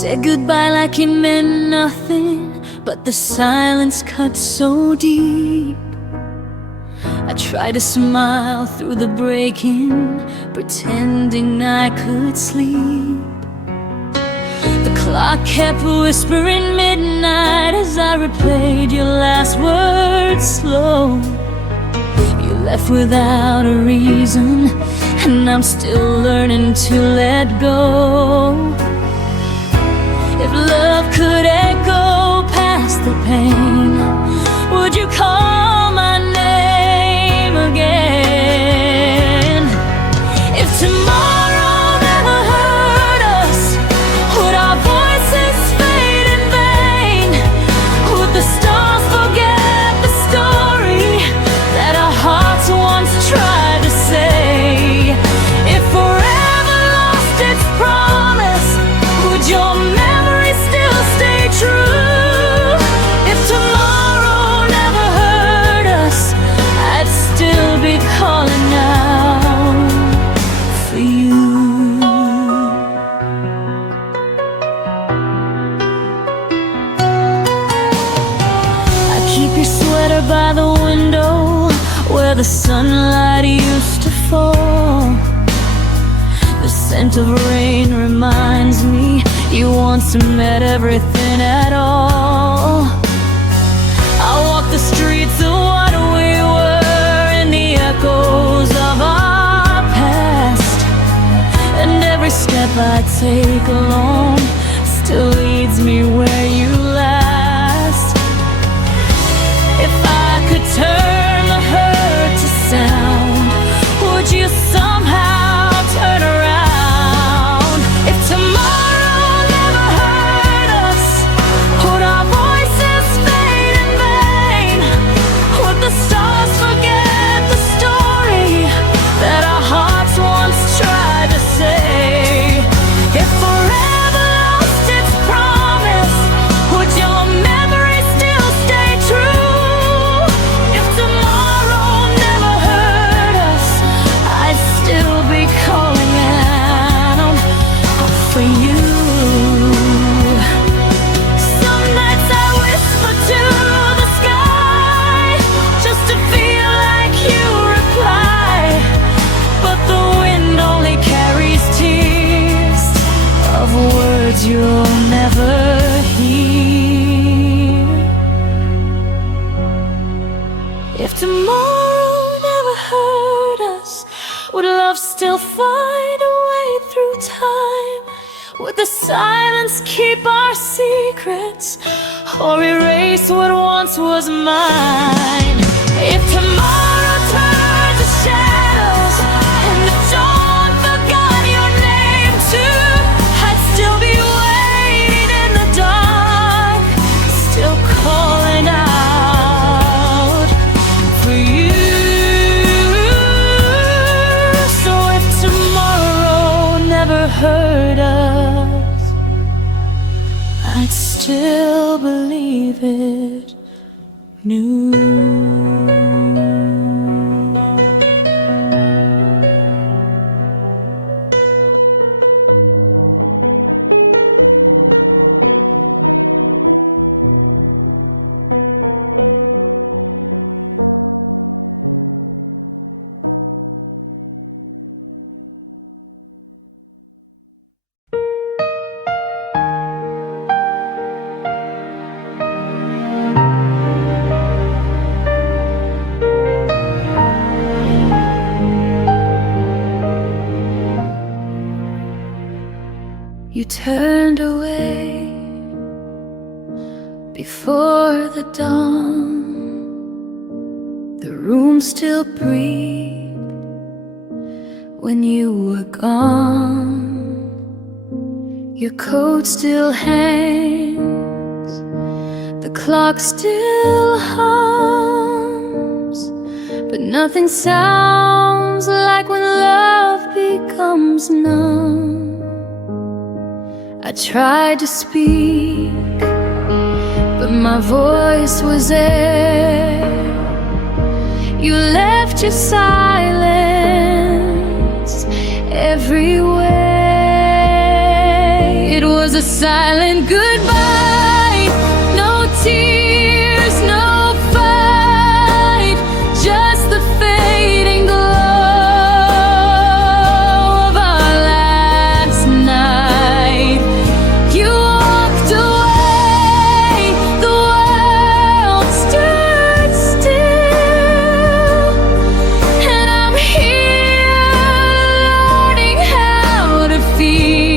Said goodbye like it meant nothing, but the silence cut so deep. I tried to smile through the breaking, pretending I could sleep. The clock kept whispering midnight as I replayed your last words slow. You left without a reason, and I'm still learning to let go. If love could echo past the pain, would you call my name again? If tomorrow never hurt us, would our voices fade in vain? Would the stars forget the story that our hearts once tried to say? If forever lost its promise, would your memory still stay true? If tomorrow never hurt us, I'd still be calling out for you. I keep your sweater by the window where the sunlight used to fall. The scent of rain reminds me you once meant everything at all. I walk the streets of what we were in the echoes of our past, and every step I take alone still leads me where you last. If I could turn the hurt to sound, would you somehow turn around? If tomorrow never hurt us, would our voices fade in vain? Would the stars forget the story that our hearts once tried to say? If forever lost its promise, would your memory still stay true? If tomorrow never hurt us, I'd still be calling out for you. Some nights I whisper to the sky just to feel like you reply, but the wind only carries tears of words you'll never hear. If tomorrow never hurt us, would love still find a way through time? Would the silence keep our secrets, or erase what once was mine? If tomorrow turned to shadows and the dawn forgot your name too, I'd still be waiting in the dark, still calling out for you. So if tomorrow never hurt us, I'd still believe it new. You turned away before the dawn. The room still breathed when you were gone. Your coat still hangs, the clock still hums, but nothing sounds like when love becomes numb. I tried to speak, but my voice was air. You left your silence everywhere. It was a silent goodbye. No tears, no fight, just the fading glow of our last night. You walked away, the world stood still, and I'm here learning how to feel.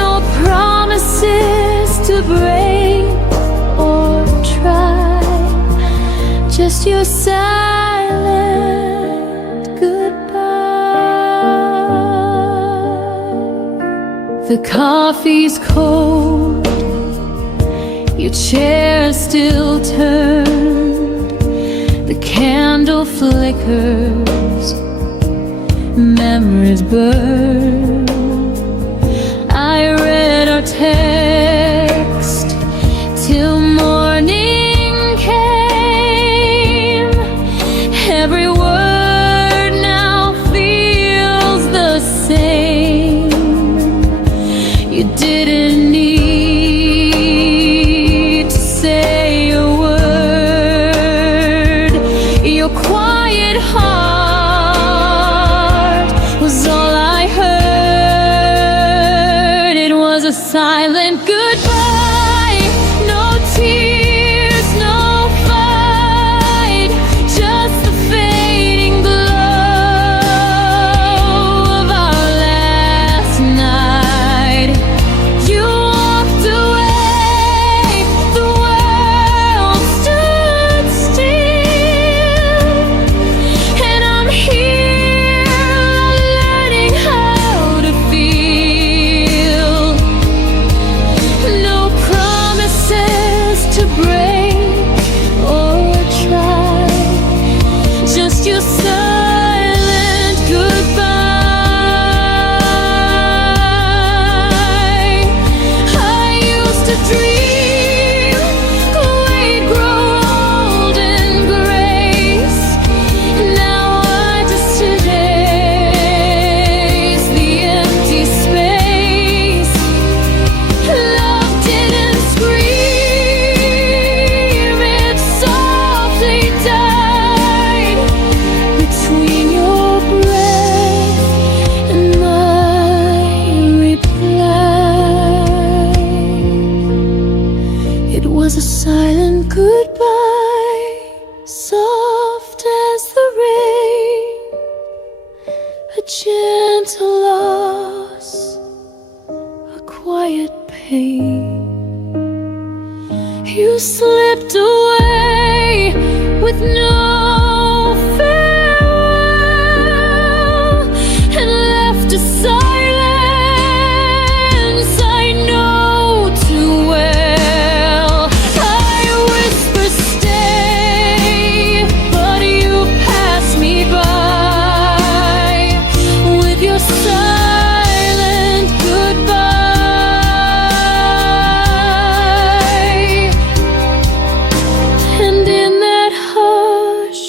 No promises to break or try, just your silent goodbye. The coffee's cold, your chair still turned, the candle flickers, memories burn. I read our text till morning came. Every word now feels the same. You didn't need to say a word. Your quiet heart was all I heard. It was a silent goodbye. No tears, no fight, just the fading glow of our last night. You walked away, the world stood still, and I'm here learning how to feel. No promises to break or try, just your silent goodbye. I used to dream we'd grow old in grace. Now I just erase the empty space. Love didn't scream, it softly died between your breath and my reply. It was a silent goodbye, soft as the rain, a gentle loss, a quiet pain. You slipped away with no farewell and left a silence I know too well. I whisper stay, but you pass me by with your silent goodbye. And in that hush,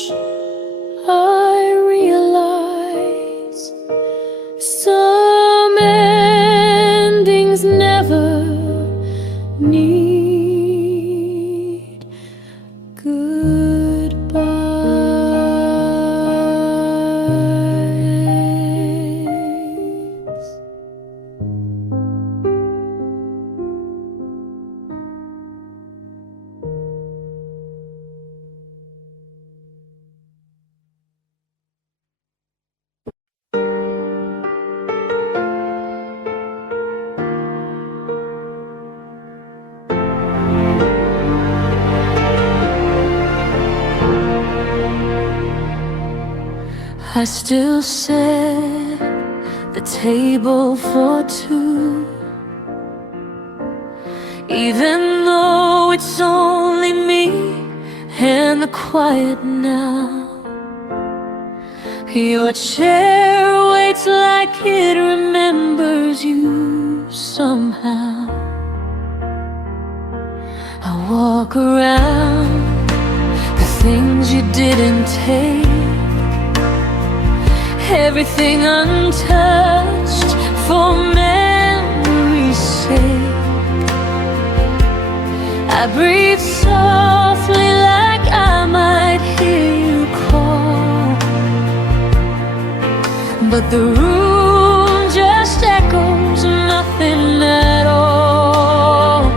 I realize some endings never need goodbyes. I still set the table for two, even though it's only me and the quiet now. Your chair waits like it remembers you somehow. I walk around the things you didn't take, everything untouched for me. I breathe softly like I might hear you call, but the room just echoes nothing at all.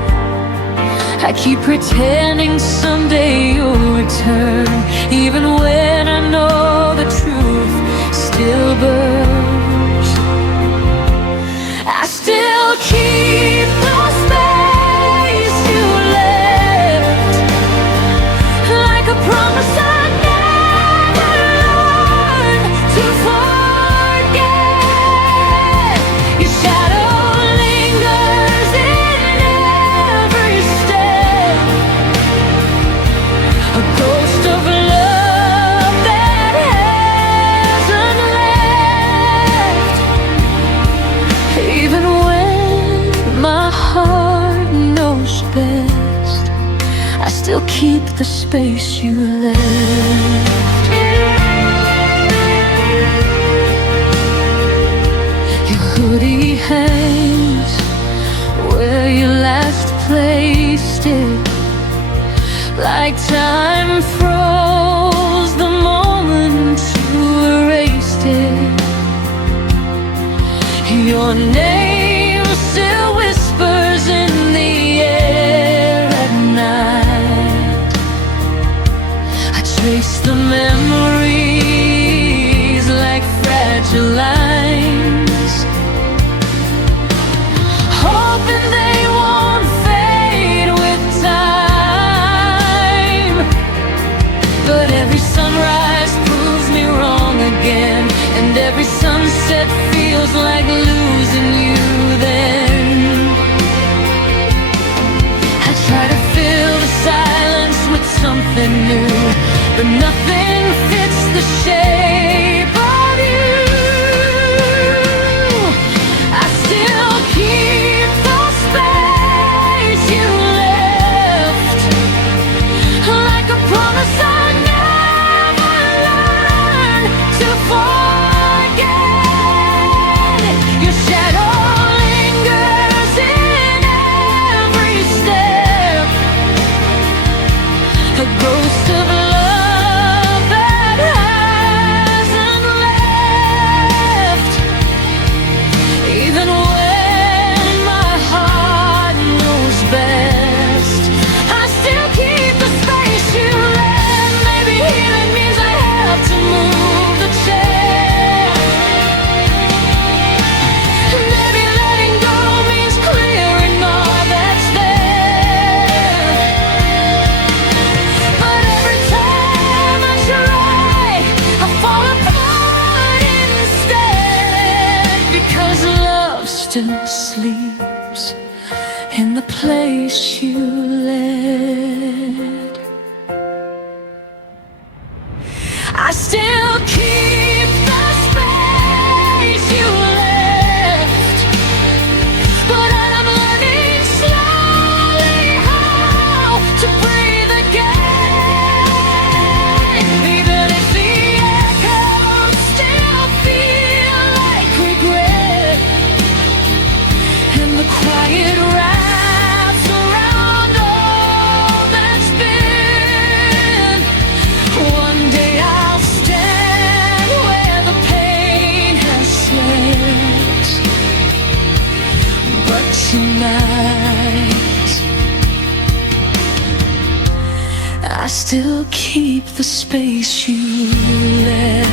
I keep pretending someday you'll return, even when I know the truth still burns. I still keep the space you left, like a promise I never learned to forget. Your shadow lingers in every step, a ghost of love that hasn't left. Even when my heart knows best, I still keep the space you left. Your hoodie hangs where you last placed it, like time froze the moment you erased it. Your name still whispers in the air at night. I trace the memories like fragile lines, hoping they won't fade with time. But every sunrise proves me wrong again, and every sunset feels like losing you then. I try to fill the silence with something new, but nothing fits the shape of you. I still keep the space you left, like a promise I never learned to forget. Your shadow lingers in every step, a ghost of love that hasn't left. Even when my heart knows best, I still keep the space you left. Maybe healing means I have to move the chair. Maybe letting go means clearing all that's there. But every time I try, I fall apart instead, because love still sleeps in the place you led. I still keep the space you left, but I'm learning slowly how to breathe again. Even if the echoes still feel like regret, and the quiet wraps around all that's been. One day I'll stand where the pain has slept, but tonight I still keep the space you left.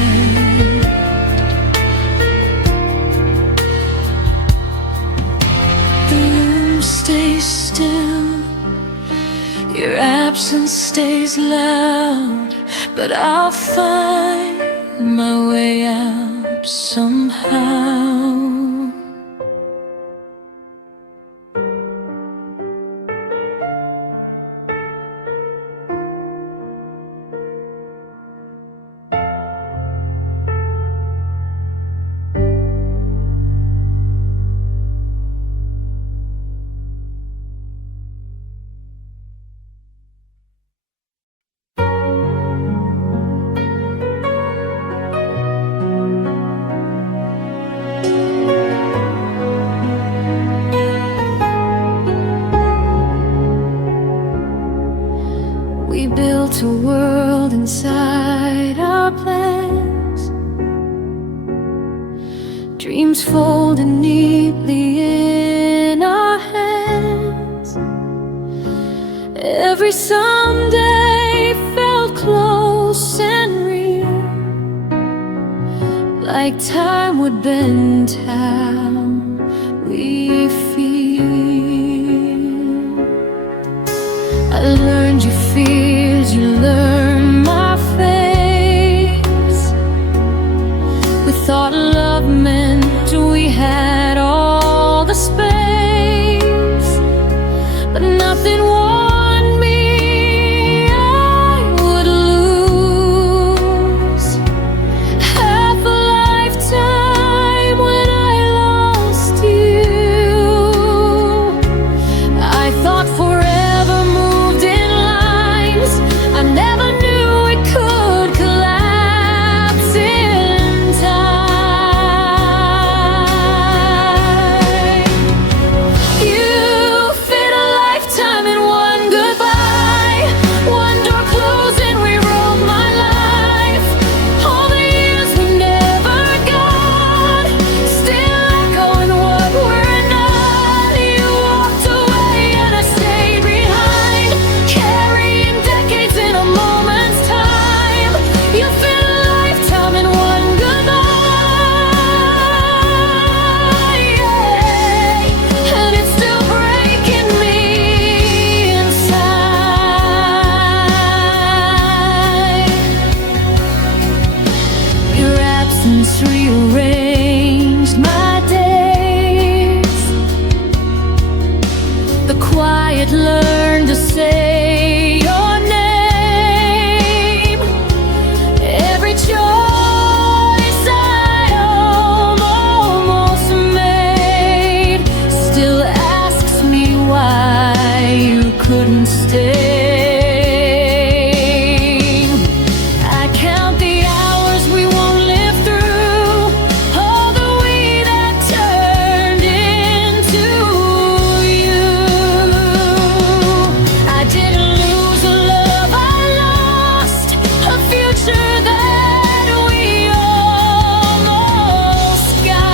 The room stays still, your absence stays loud, but I'll find my way out somehow. folded neatly in our hands. Every someday felt close and real, like time would bend how we feel. I learned your fears, you learned my face. We thought love meant we had all the space, but nothing warned me I would lose half a lifetime when I lost you. I thought forever moved in lines. I never knew it could collapse in time. You fit a lifetime in one goodbye. One door closed and we wrote my life. All the years we never got, still echoing what we're not. You walked away and I stayed behind, carrying decades in a moment's time. You fit a lifetime in one goodbye, yeah. And it's still breaking me inside. Your absence rearranged my days. The quiet learned to say your name. Every choice I almost made still asks me why you couldn't stay. I count the hours we won't live through, all the we that turned into you. I didn't lose a love I lost, a future that we almost got.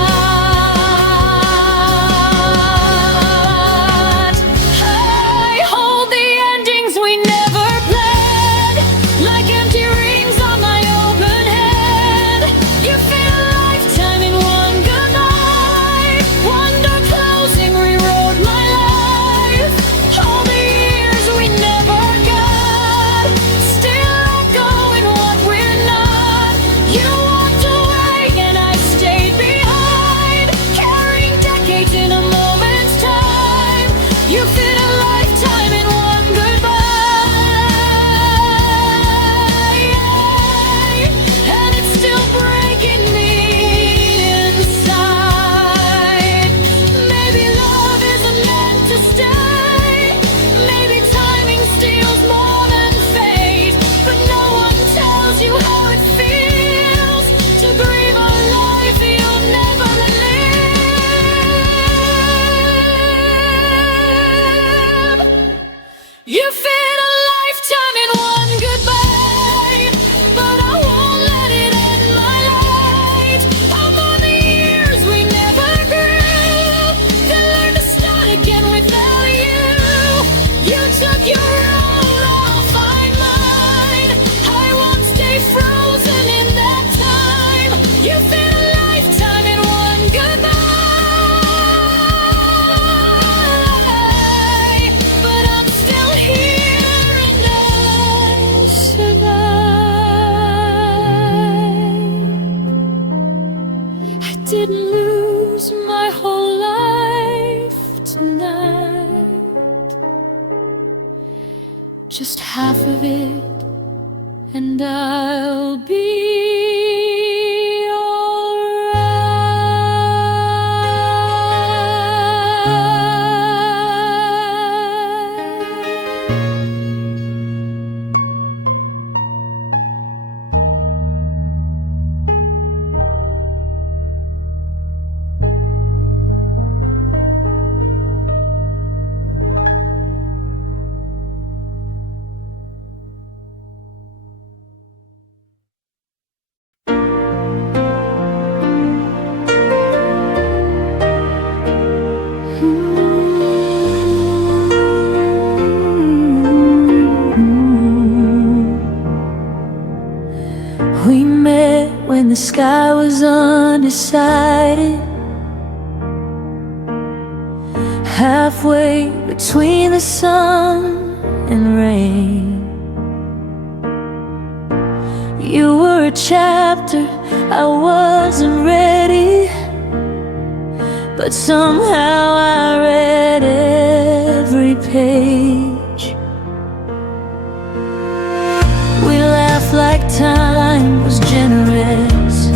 I hold the endings we never planned, like empty rings on my open head. You fit a lifetime in one goodnight. One door closing rewrote my life. All the years we never got, still echoing what we're not. You walked away and I stayed behind, carrying decades in a moment's time. You fit a lifetime in one goodbye, and it's still breaking me inside. Maybe love isn't meant to stay. Maybe timing steals more than fate. But no one tells you how it feels to grieve a life you'll never live. You fit a lifetime in one goodbye, but I won't let it end my light. I'm on the years we never grew, then learn to start again without you. You took your role, I'll find mine. I won't stay frozen in that time. You fit a lifetime in one goodbye, but I'm still here and I survive. I didn't lose my whole life tonight, just half of it, and I'll be beside it, halfway between the sun and rain. You were a chapter I wasn't ready, but somehow I read every page. We laughed like time was generous,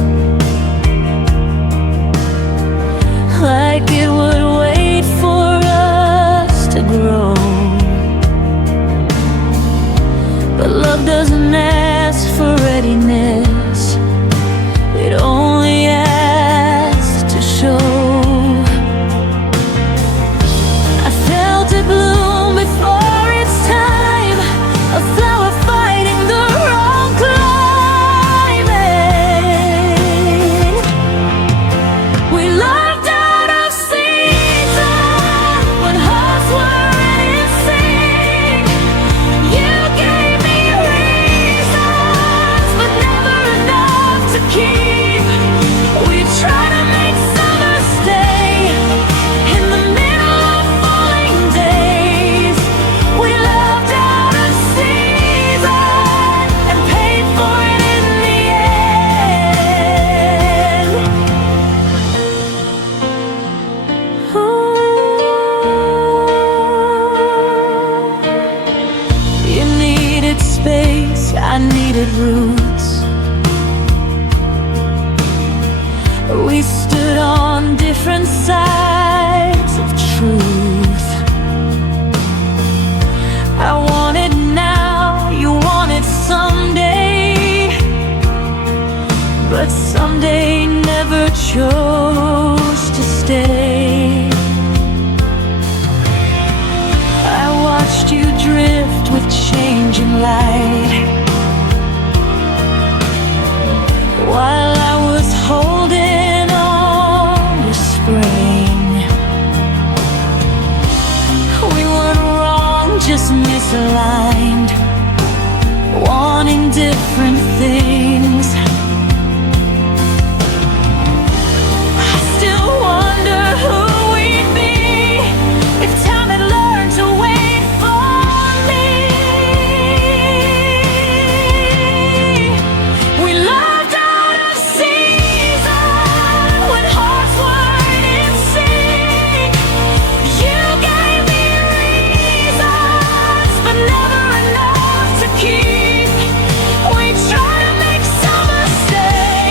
like it would wait for us to grow. But love doesn't ask for readiness, it only asks to show. I felt it bloom before its time, a flower fighting the wrong climate. We loved out of season when hearts were in sync. You gave me reasons, but never enough to keep. We tried to make summer stay in the middle of falling days. We loved out of season and paid for it in the end. You needed space, I needed roots. We stood on different sides of truth. I wanted now, you wanted someday, but someday never chose to stay. I watched you drift with changing light, while I was holding on to spring. We weren't wrong, just misaligned, wanting different things. I still wonder who we'd be if time had learned to wait for me. We loved out of season when hearts weren't in sync. You gave me reasons, but never enough to keep. We tried to make summer stay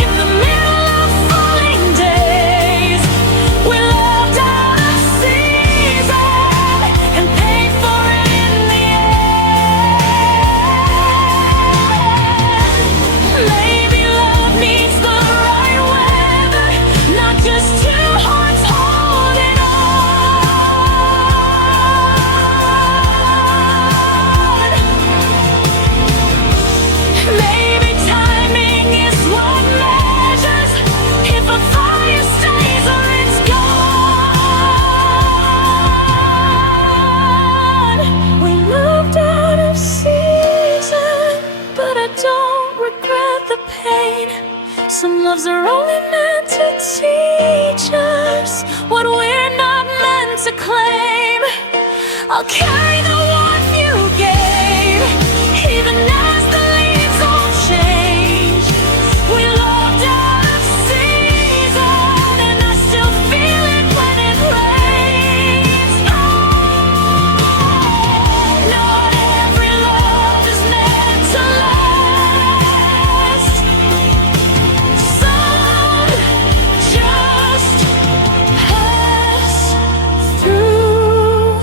in the middle of falling days. We loved out of season and paid for it in the end. Maybe love needs the right weather, not just two hearts holding on. Maybe timing is what measures if a fire stays or it's gone. We moved out of season, but I don't regret the pain. Some loves are only meant to teach us what we're not meant to claim. I'll carry the warmth you gave, even as the leaves all change. We loved out of season, and I still feel it when it rains. Not every love is meant to last. Some just pass through.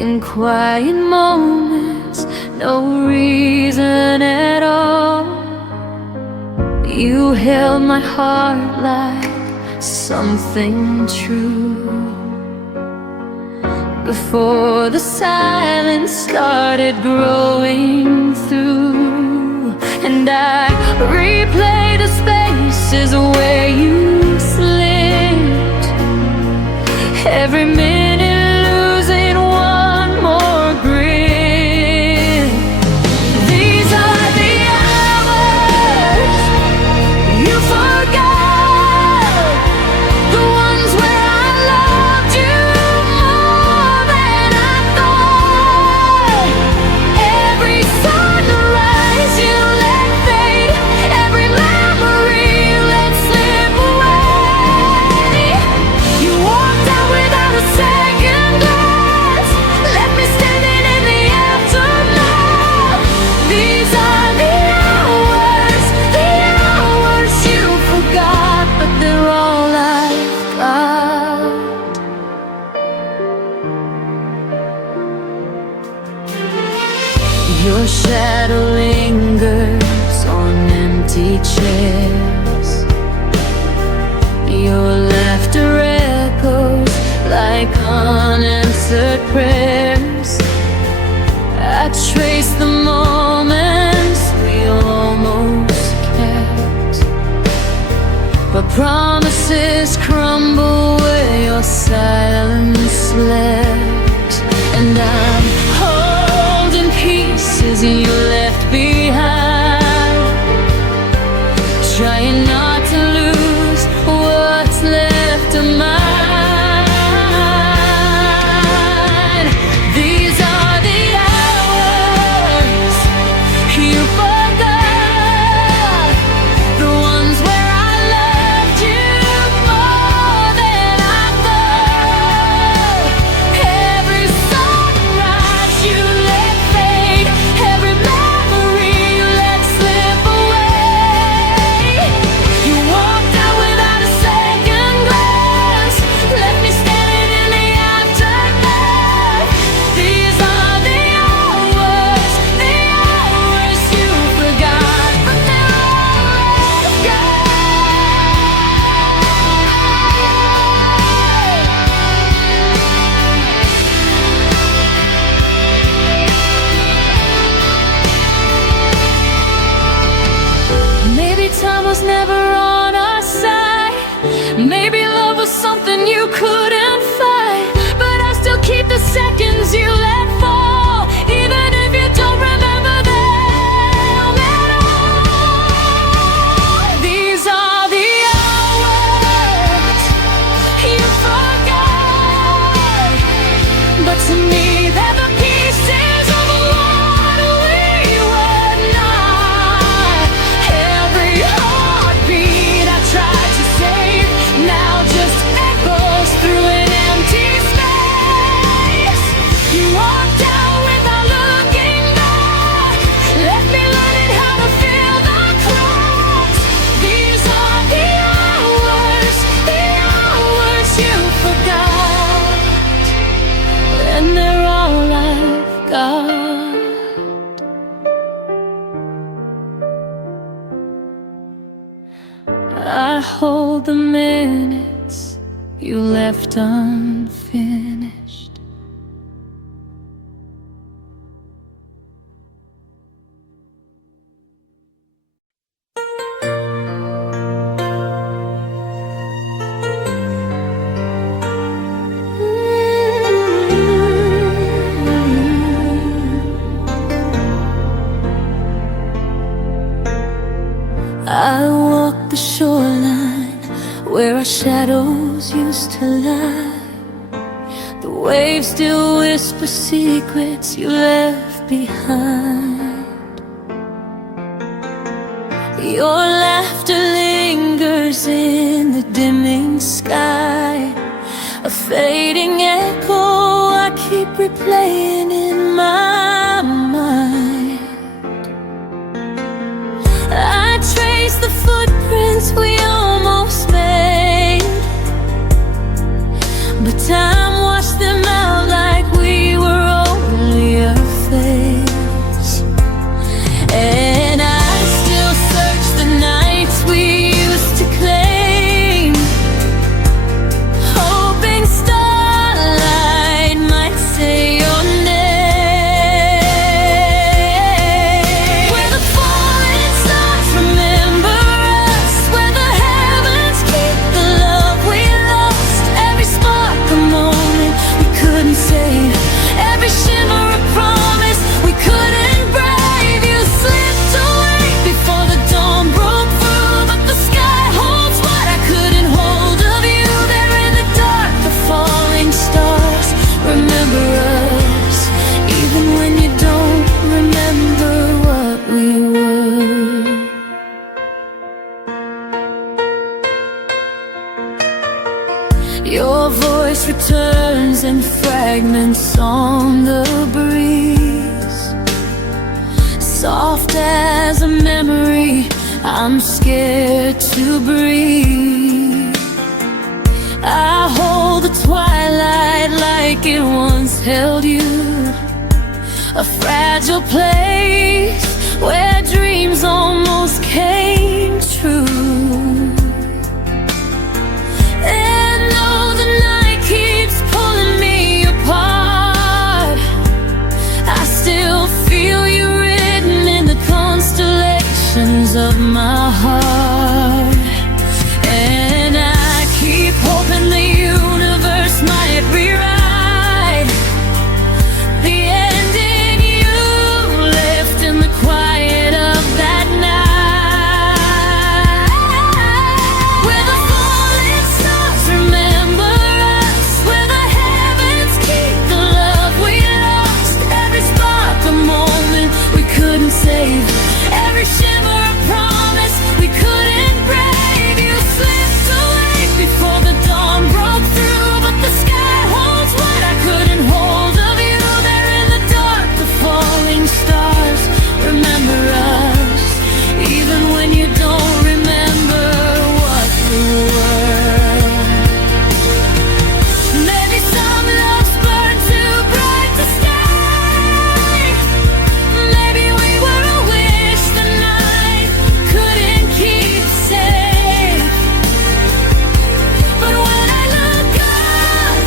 in quiet moments, no reason at all. You held my heart like something true. Before the silence started growing through, and I replay the spaces where you slipped, every minute losing one more grip. These are the hours you forgot, the ones where I loved you more than I thought. Every sunrise you let fade, every memory let slip away. You walked out without a second glance, left me standing in the aftermath. These are the hours you forgot, but they're all I've got. Your shadow lingers on empty chairs, your laughter echoes like unanswered prayers. I trace the moments we almost kept, but promises crumble where your silence left. And I'm holding pieces you left behind, trying not to lose what's left of mine. These are the hours you forgot, the ones where I loved you more than I thought. Every sunrise you let fade, every memory you let slip away. You walked out without a second glance, left me standing in the aftermath. These are the hours you forgot, but they're all I've got. Maybe time was never on our side, maybe love was something you couldn't fight, but I still keep the seconds you let fall, even if you don't remember them at all. These are the hours you forgot, but to me they're the pieces of what we were not. Every heartbeat I tried to save now just echoes through an empty space. You walked out without looking back, left me learning how to fill the cracks. These are the hours you forgot, and they're all I've got. I hold the minutes you left unfinished. I walk the shoreline where our shadows used to lie. The waves still whisper secrets you left behind. Your laughter lingers in the dimming sky, a fading echo I keep replaying in my mind. I trace the footprints we almost made, but time washed them out like we were in fragments on the breeze, soft as a memory, I'm scared to breathe. I hold the twilight like it once held you, a fragile place where dreams almost came true. And though the night keeps pulling me apart, I still feel you written in the constellations of my heart. And I keep hoping the universe might rewrite the ending you left in the quiet of that night. Where the falling stars remember us, where the heavens keep the love we lost. Every spark a moment we couldn't save, every shimmer a promise we couldn't brave. You slipped away before the dawn broke through, but the sky holds what I couldn't hold of you. There in the dark, the falling stars remember us, even when you don't remember what we were. Maybe some loves burn too bright to stay. Maybe we were a wish the night couldn't keep safe. But when I look up,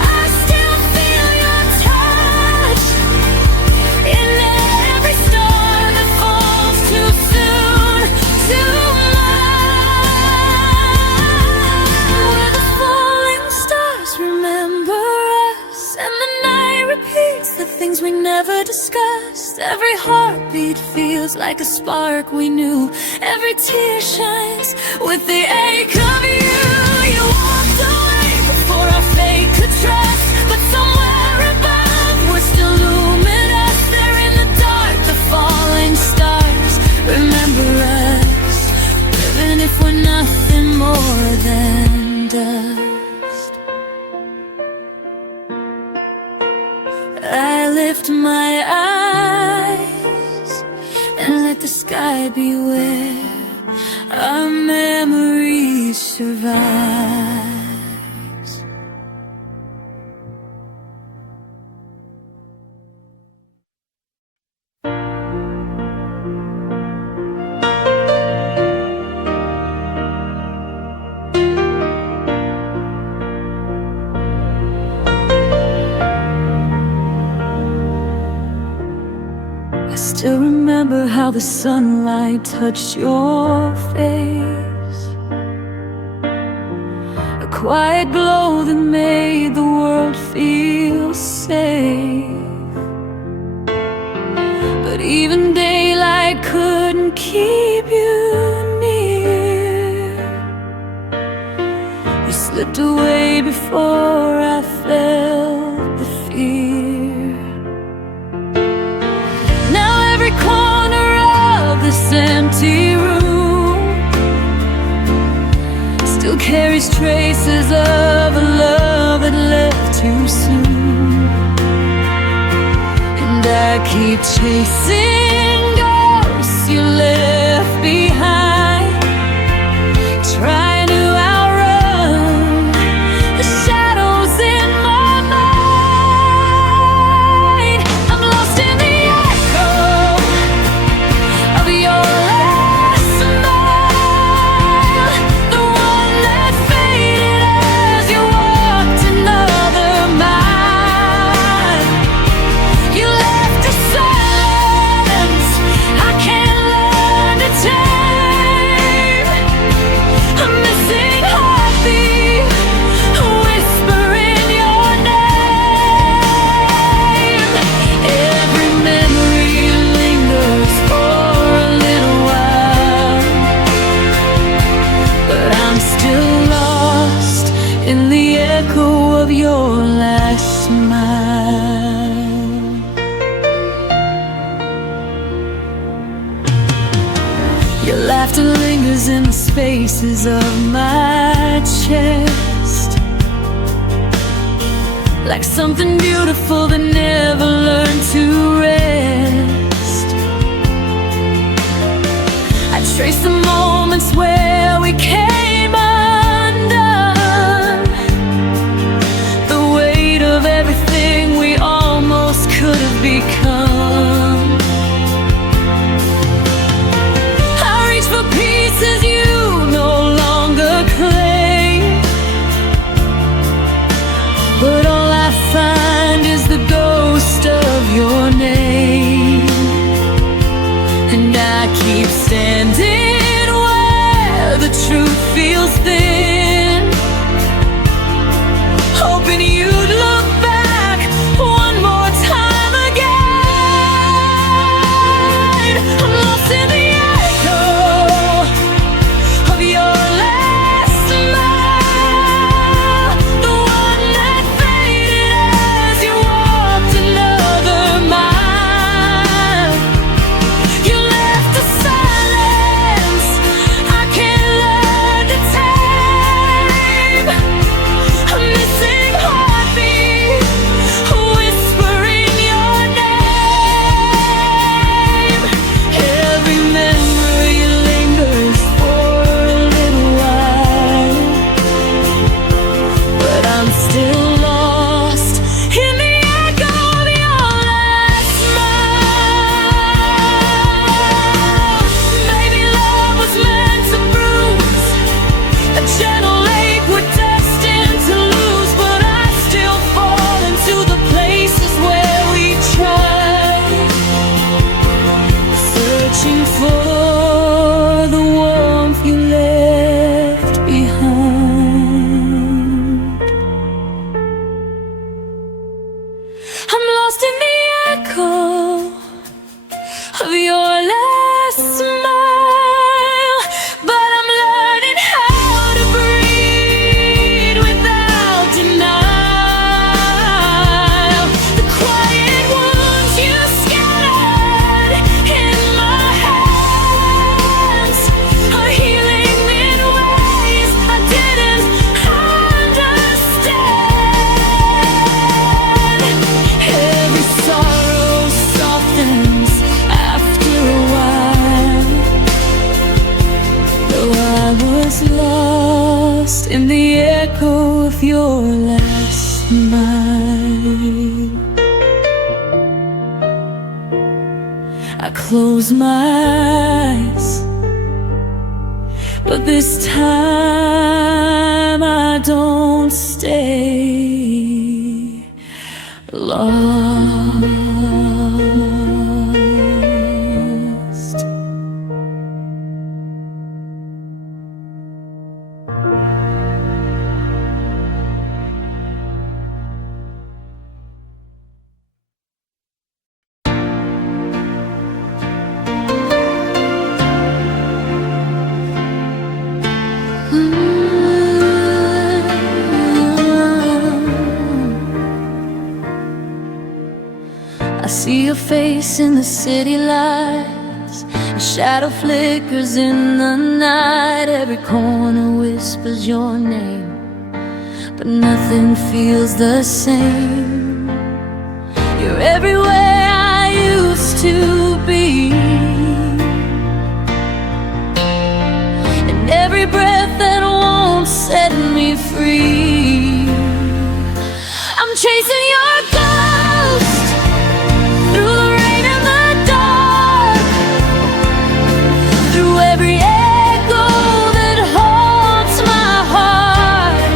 I still feel your touch in every star that falls too soon, too much. Where the falling stars remember us, and the night repeats the things we never discussed. Every heartbeat feels like a spark we knew, every tear shines with the ache of you. You walked away before our fate could trust, but somewhere above we're still luminous. There in the dark, the falling stars remember us, even if we're nothing more than dust. I lift my eyes and let the sky be where our memories survive. I still remember how the sunlight touched your face, a quiet glow that made the world feel safe. But even daylight couldn't keep you near. You slipped away before I felt the fear. Now every corner of this empty room still carries traces of a love that left too soon. And I keep chasing ghosts you left behind, trying to outrun the shadows in my mind. I'm lost in the echo of your last smile, the one that faded as you walked another mile. You left a silence I can't learn to tame, a missing heartbeat, a whisper in your name. Every memory lingers for a little while, but I'm still lost in the echo of your last smile. Your laughter lingers in the spaces of my chest, like something beautiful that never learned to rest. I trace the moments where we came undone, the weight of everything we almost could have become. I reach for pieces you no longer claim, but all I find is the ghost of your name. And I keep standing where the truth feels thin, hoping you'd look back one more time again. I'm lost in the echo of your last smile, the one that faded as you walked another mile. You left a silence I can't learn to tame, a missing heartbeat whispering your name. Every memory lingers for a little while, but I'm still lost in the echo of your last smile. Maybe love was meant to bruise, a gentle ache we're destined to lose, but I still fall into the places where we tried, searching for the warmth you left behind. I'm lost in the echo of your last smile, but I'm learning how to breathe without denial. The quiet wounds you scattered in my hands are healing in ways I didn't understand. Every sorrow softens after a while, though I was lost in the echo of your last smile. I close my eyes, but this time I don't stay lost. I see your face in the city lights, a shadow flickers in the night. Every corner whispers your name, but nothing feels the same. You're everywhere I used to be, and every breath that won't set me free. I'm chasing your ghost through the rain and the dark, through every echo that haunts my heart.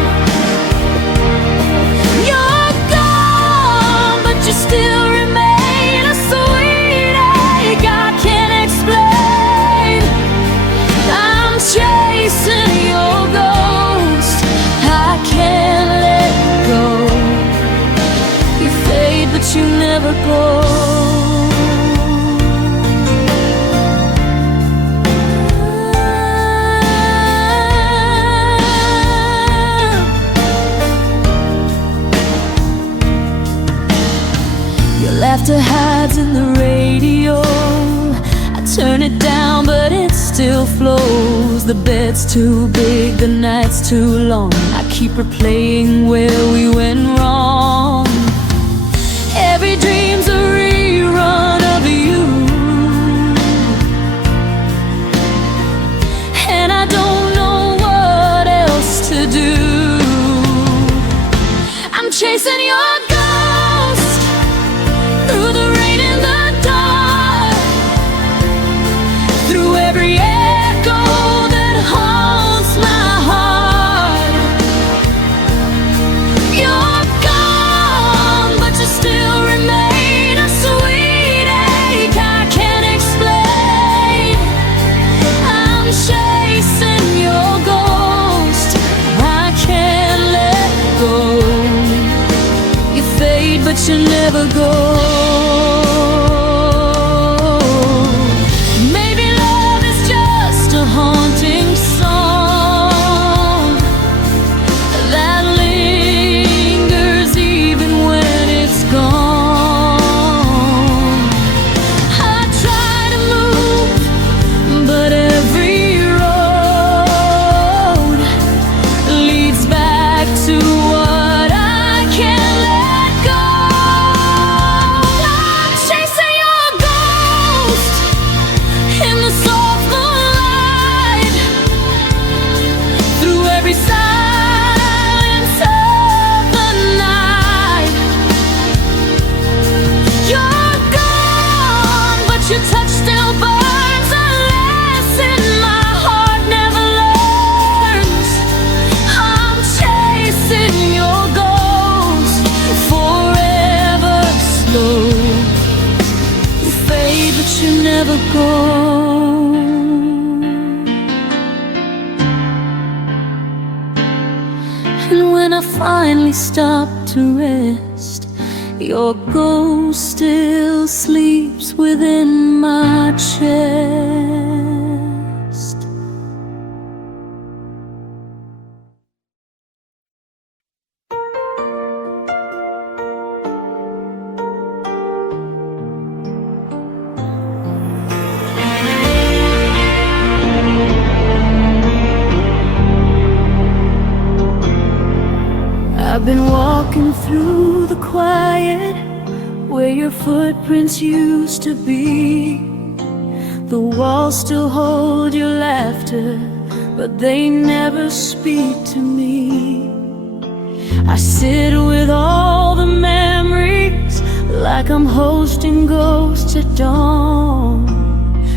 You're gone, but you still remain a sweet ache I can't explain. I'm chasing your ghost, I can't let go. You fade, but you never go. Your laughter hides in the radio. I turn it down, but it still flows. The bed's too big, the night's too long. I keep replaying where we went wrong. but you never go. Maybe love is just a haunting song that lingers even when it's gone. I try to move, but every road leads back to what I can't let go. I'm chasing your ghost in the soft moonlight, through every silence of the night. You're gone, but your touch still burns a lesson my heart never learns. I'm chasing your ghost forever slow. You fade, but you never go. And when I finally stop to rest, your ghost still sleeps within my chest. I've been walking through the quiet where your footprints used to be. The walls still hold your laughter, but they never speak to me. I sit with all the memories like I'm hosting ghosts at dawn,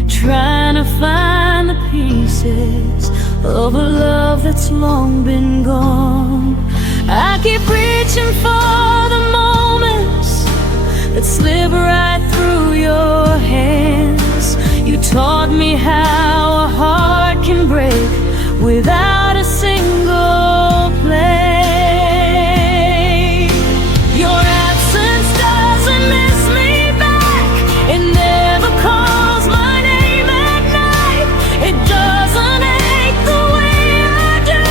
trying to find the pieces of a love that's long been gone. I keep reaching for the moments that slip right through your hands. You taught me how a heart can break without a single play. Your absence doesn't miss me back. It never calls my name at night. It doesn't ache the way I do,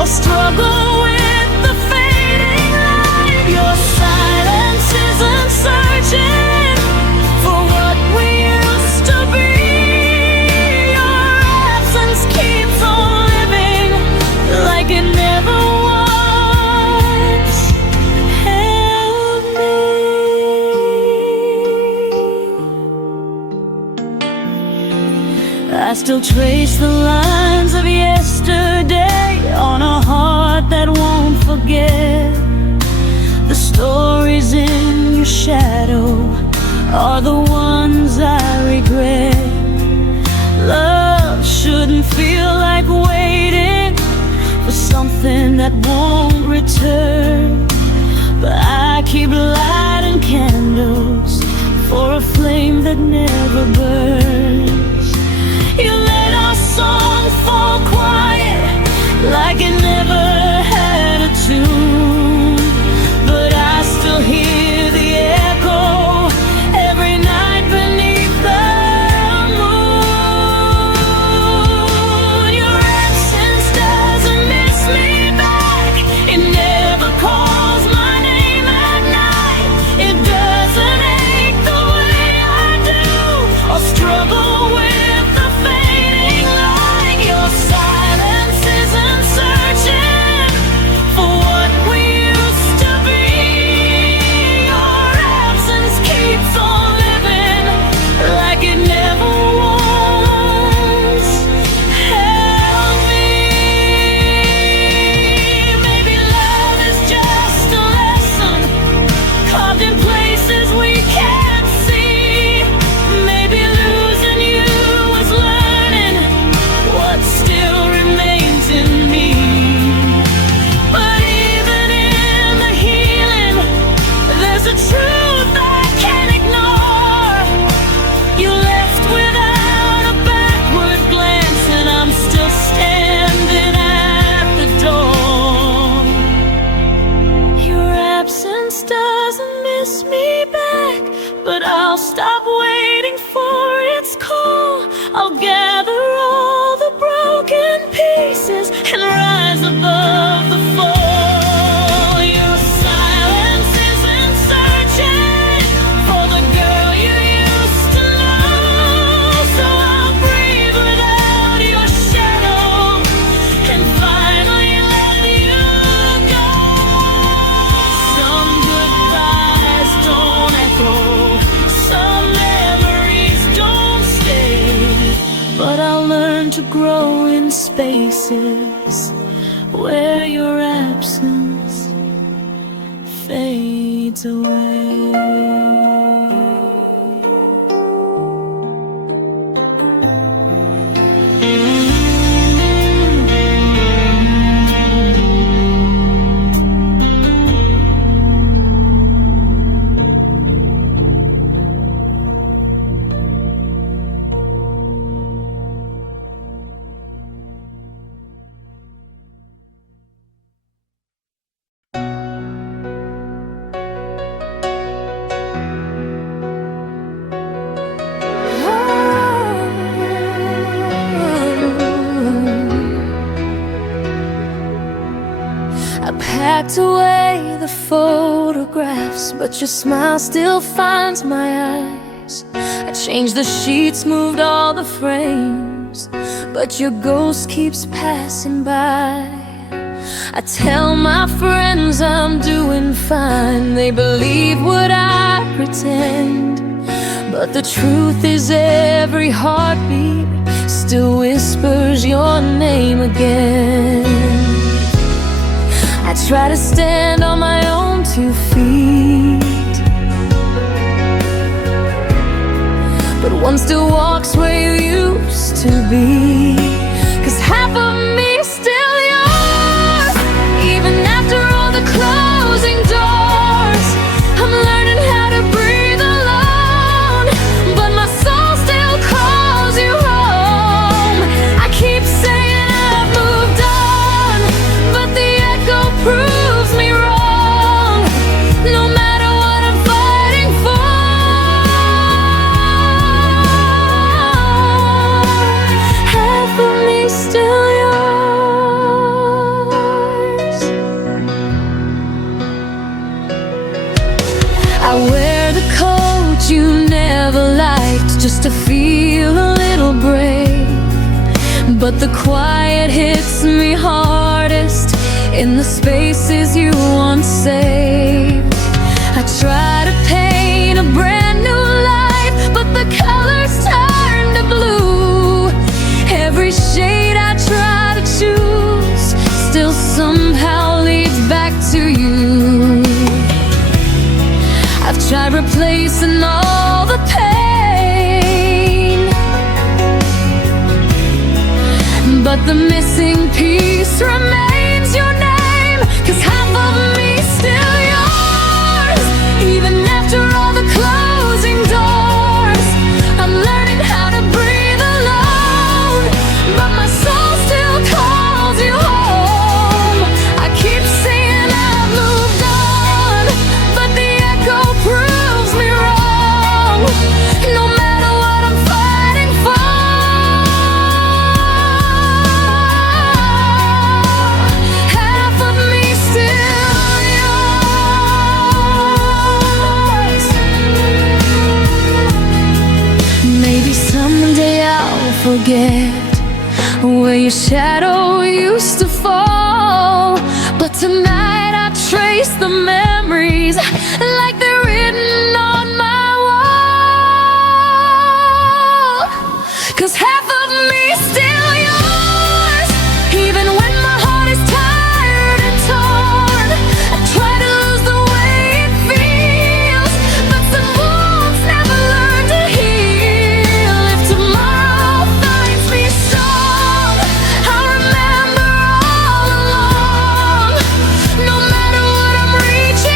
or struggle with the fading light. Your silence isn't searching for what we used to be. Your absence keeps on living like it never once held me. I still trace the lines of yesterday on a heart that won't forget. The stories in your shadow are the ones I regret. Love shouldn't feel like waiting for something that won't return, but I keep lighting candles for a flame that never burns. You let our song fall quiet like it never had a tune, but I still hear the echo every night beneath the moon. Your absence doesn't miss me back. It never calls my name at night. It doesn't ache the way I do, or struggle with the fading light. Your silence isn't searching kiss me back, but I'll stop waiting for its call. I'll gather all the broken pieces and rise above the fall. Your silence isn't searching for the girl you used to know, so I'll breathe without your shadow and finally let you go. Some goodbyes don't echo, some memories don't stay, but I'll learn to grow in spaces where your absence fades away. I packed away the photographs, but your smile still finds my eyes. I changed the sheets, moved all the frames, but your ghost keeps passing by. I tell my friends I'm doing fine, they believe what I pretend, but the truth is every heartbeat still whispers your name again. I try to stand on my own 2 feet, but one still walks where you used to be. 'Cause half of me's still yours, even after all the closing doors. I'm learning how to breathe alone, but my soul still calls you home. I keep saying I've moved on, but the echo proves me wrong. No matter what I'm fighting for, half of me's still yours. I wear the coat you never liked just to feel a little brave, but the quiet hits me hardest in the spaces you once saved. I try to paint a brand new life, but the colors turn to blue. Every shade I try to choose still somehow leads back to you. I've tried replacing all the pain, but the missing piece remains your name. 'Cause half of me's still yours, even after all the closing doors. I'm learning how to breathe alone, but my soul still calls you home. I keep saying I've moved on, but the echo proves me wrong. No matter what I'm fighting for, half of me's still yours. Maybe someday I'll forget where your shadow used to fall, but tonight I trace the memories like they're written on my wall. 'Cause half of me's still yours, even when my heart is tired and torn. I try to lose the way it feels, but some wounds never learn to heal. If tomorrow finds me strong, I'll remember all along. No matter what I'm reaching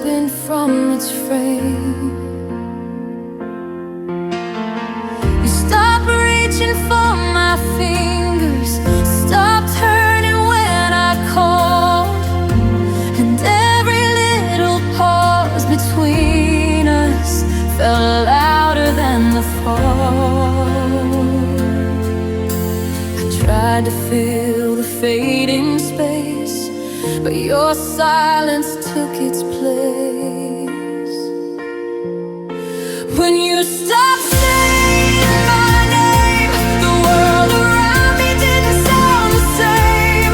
open from its frame. You stopped reaching for my fingers, stopped hurting when I called, and every little pause between us felt louder than the fall. I tried to fill the fading space, but your silence took its place. When you stopped saying my name, the world around me didn't sound the same.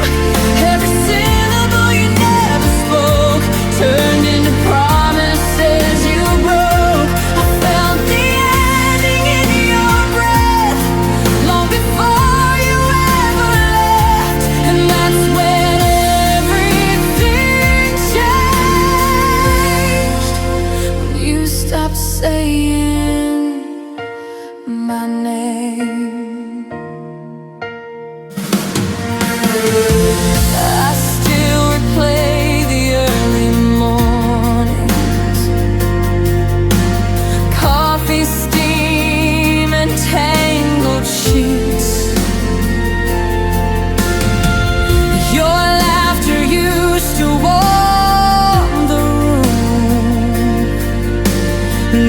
Every syllable you never spoke turned into promises you broke. I felt the ending in your breath long before you ever left, and that's when everything changed. When you stopped saying my name. I still replay the early mornings, coffee steam and tangled sheets. Your laughter used to warm the room.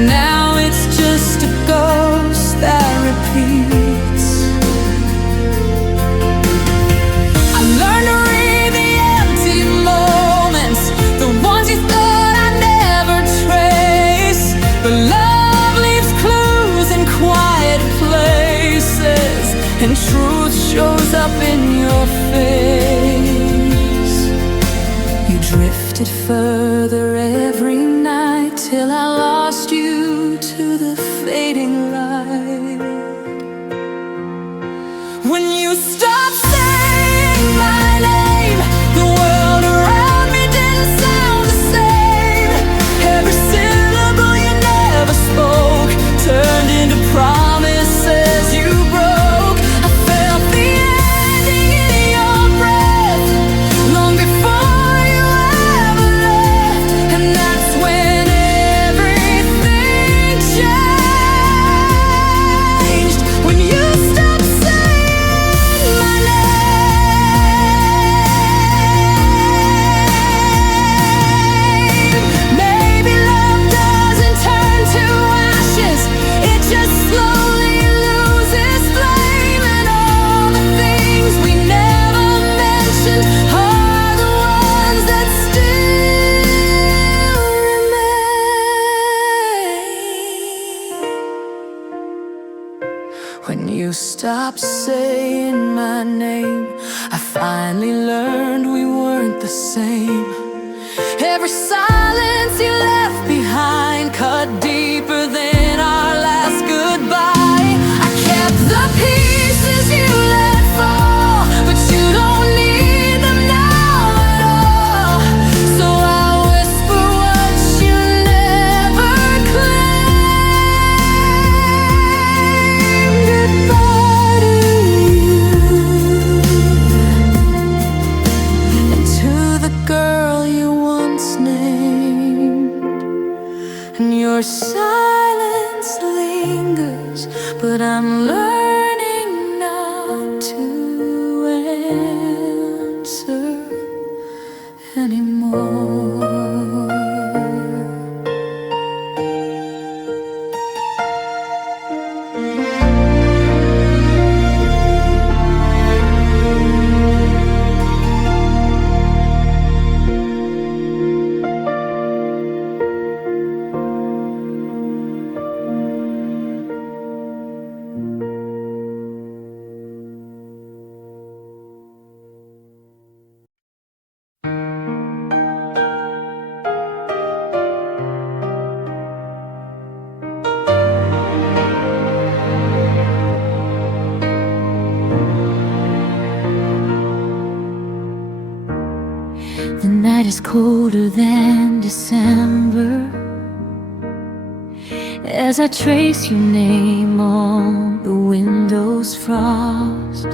Now it's just a ghost that repeats. I learned to read the empty moments, the ones you thought I'd never trace. But love leaves clues in quiet places, and truth shows up in your face. You drifted further every night till I lost you to the fading light. When you stopped saying my name, the world around me didn't sound the same. Every syllable you never spoke turned into promises you broke. I felt the ending in your breath long before you ever left, and that's when everything changed. When you stopped saying my name. Maybe love doesn't turn to ashes, it just slowly loses flame, and all the things we never mentioned are the ones that still remain. When you stopped saying my name, I finally learned we weren't the same. Every silence you left behind cut deeper than our last goodbye. I kept the pieces you let fall, but you don't need them now at all. So I whisper what you never claimed. Goodbye to you, and to the girl you once named. And your silence lingers, but I'm learning not to answer anymore. The night is colder than December, as I trace your name on the window's frost.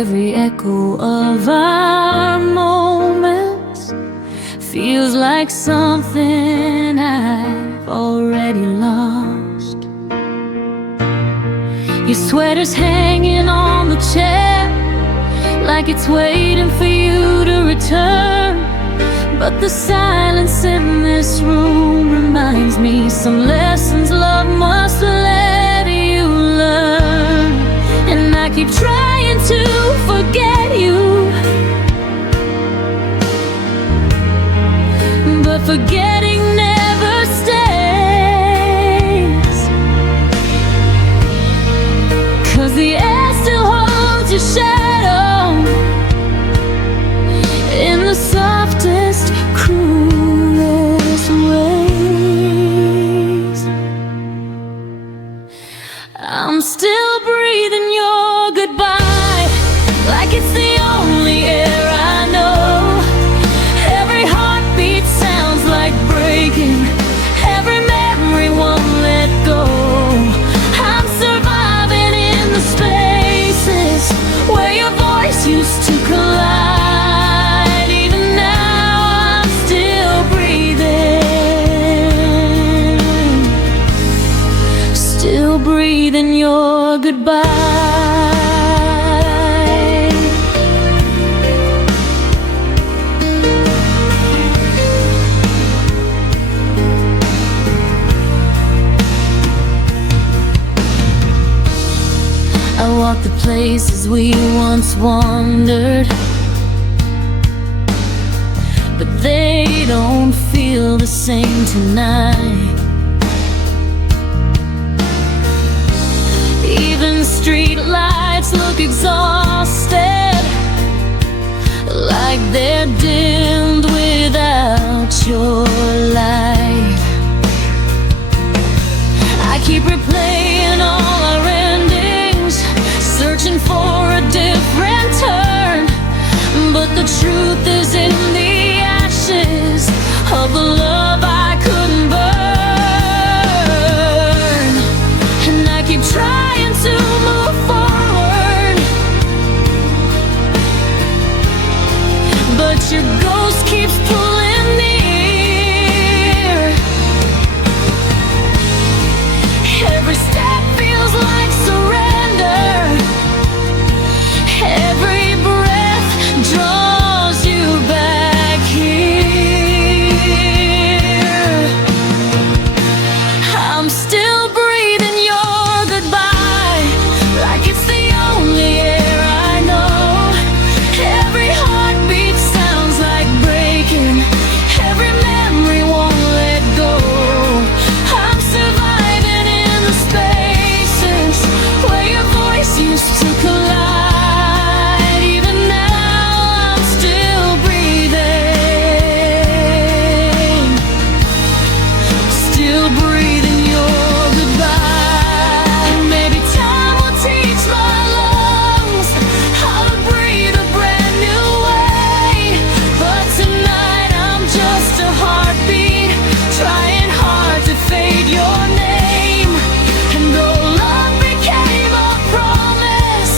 Every echo of our moment feels like something I've already lost. Your sweater's hanging on the chair, like it's waiting for you to return. But the silence in this room reminds me some lessons love must let you learn. And I keep trying to forget you, but forgetting never stays. 'Cause the air still holds your shadow in the softest, cruelest ways. I'm still breathing your goodbye, like it's the only air I know. Every heartbeat sounds like breaking, every memory won't let go. I'm surviving in the spaces where your voice used to collide. Even now I'm still breathing, still breathing your goodbye. I walk the places we once wandered, but they don't feel the same tonight. Even street lights look exhausted, like they're dimmed without your light. I keep replaying all our endings, searching for a different turn. But the truth is in the ashes of the love I couldn't burn. And I keep trying to move forward, but your ghost keeps pulling near. Every step feels like surrender, every breath draws you back here. I'm still breathing your goodbye, like it's the only air I know. Every heartbeat sounds like breaking, every memory won't let go. I'm surviving in the spaces where your voice used to collide. Even now I'm still breathing, still breathing your goodbye. Maybe time will teach my lungs how to breathe a brand new way. But tonight I'm just a heartbeat, trying hard to fade your name. And though love became a promise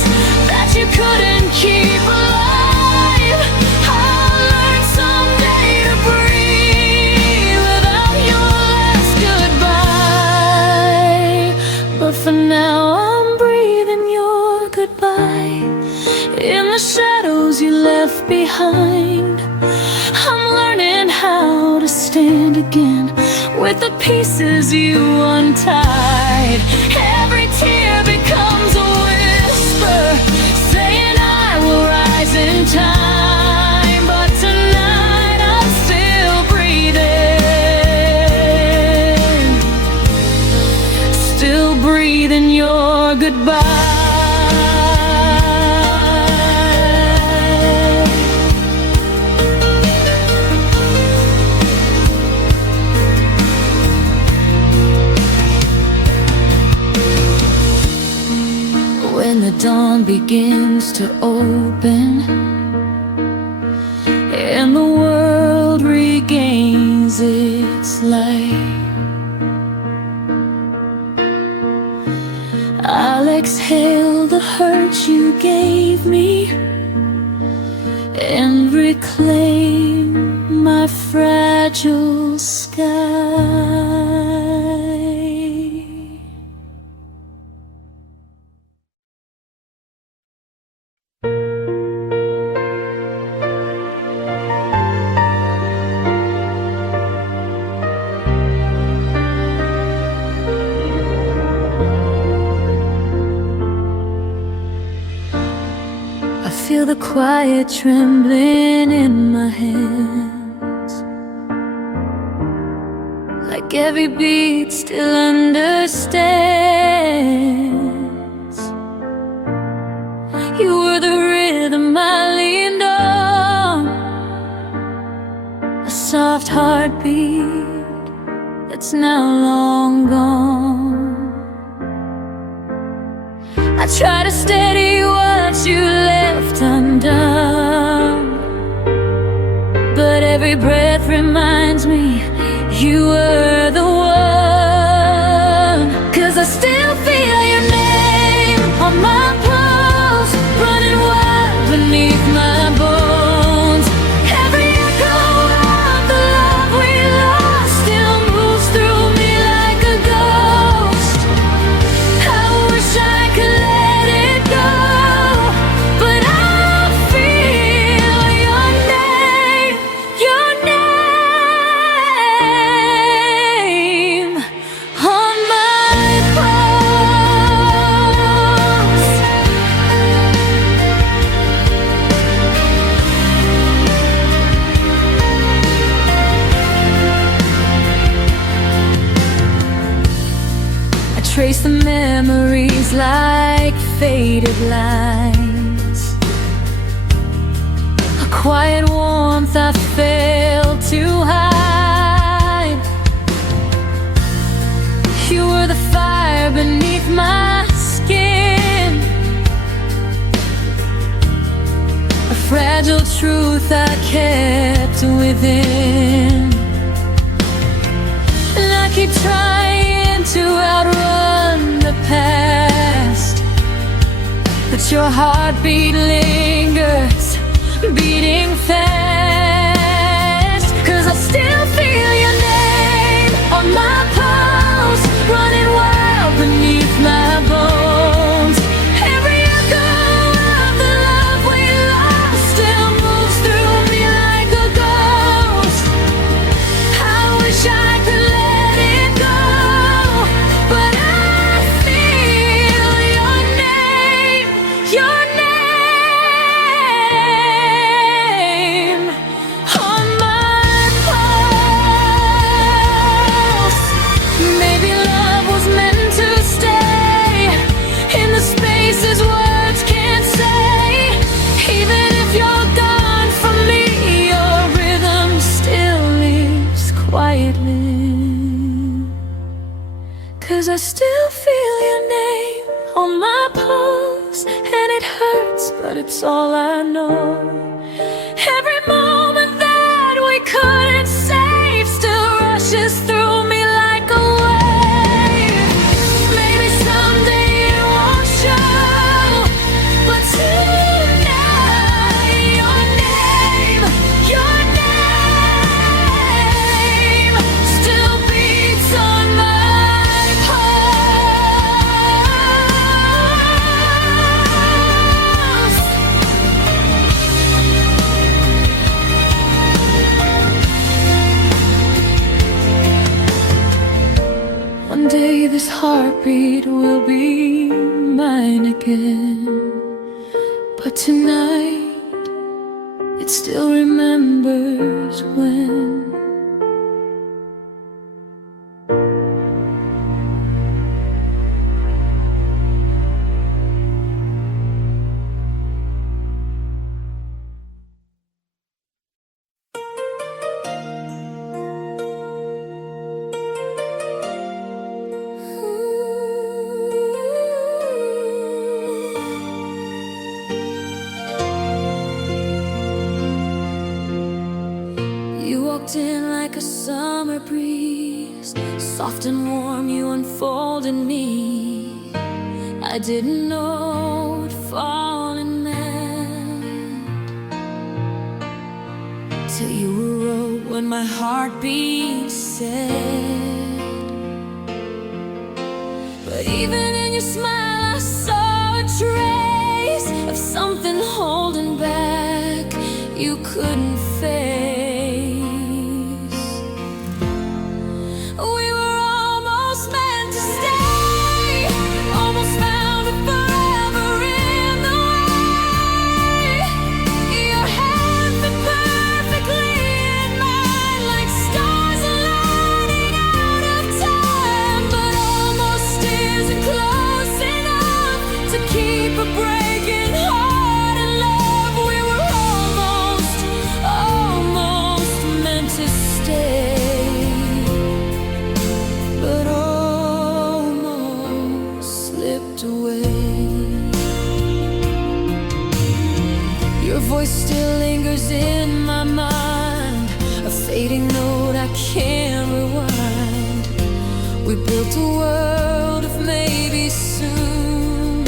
that you couldn't keep alive, I'll learn someday to breathe without your last goodbye. But for now I'm breathing your goodbye in the shadows you left behind. I'm learning how to stand again with the pieces you untied. Every tear becomes a whisper, saying I will rise in time. But tonight I'm still breathing, still breathing your goodbye. When the dawn begins to open and the world regains its light, I'll exhale the hurt you gave me and reclaim my fragile sky. Feel the quiet trembling in my hands, like every beat still understands. You were the rhythm I leaned on, a soft heartbeat that's now long gone. I try to steady what you left undone, but every breath reminds me you were the one. 'Cause I still feel your name on my pulse, running wild beneath my bones. Every echo of the love we lost still moves through me like a ghost. I wish I could let it go, but I feel your name on my pulse. I trace the memories like faded lines, a quiet warmth I failed to hide. You were the fire beneath my skin, a fragile truth I kept within. And I keep trying to outrun the past, but your heartbeat lingers, beating fast. 'Cause I still feel your name on my pulse, running wild beneath my bones. Every echo of the love we lost still moves through me like a ghost. I wish I could let it go, but I feel your name on my pulse. Maybe love was meant to stay in the spaces words can't say. Even if you're gone from me, your rhythm still lives quietly. 'Cause I still feel your name on my pulse, and it hurts, but it's all I know. Every moment that we couldn't save still rushes through me like a wave. Maybe someday it won't show, but tonight your name still beats on my pulse. One day this heartbeat will be mine again, but tonight it still remembers when. Walked in like a summer breeze, soft and warm you unfolded me. I didn't know what falling meant till you wrote when my heart beat sad. But even in your smile I saw a trace of something holding back you couldn't face. We were almost meant to stay, almost found it forever in the way. Your hand fit perfectly in mine, like stars aligning out of time, but almost isn't close enough to keep a breaking heart in love. We were almost meant to stay, but almost slipped away. Your voice still lingers in my mind, a fading note I can't rewind. We built a world of maybe soon,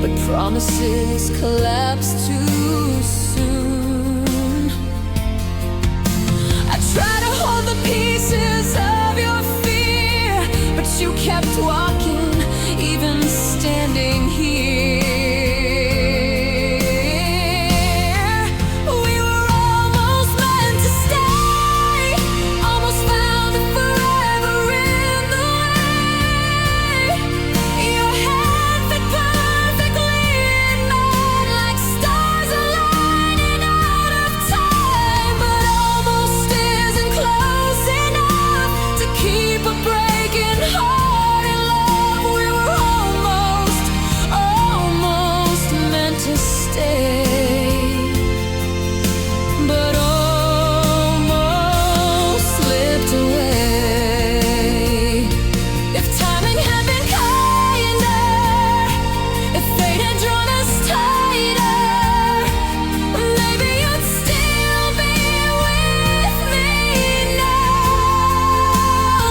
but promises collapse too soon. I try to hold the pieces of your fear, but you kept walking, even standing here. We were almost meant to stay, almost found it forever in the way. Your hand fit perfectly in mine, like stars aligning out of time, but almost isn't close enough to keep a breaking heart in love. We were almost meant to stay, but almost slipped away. If timing had been kinder, if fate had drawn us tighter, maybe you'd still be with me now,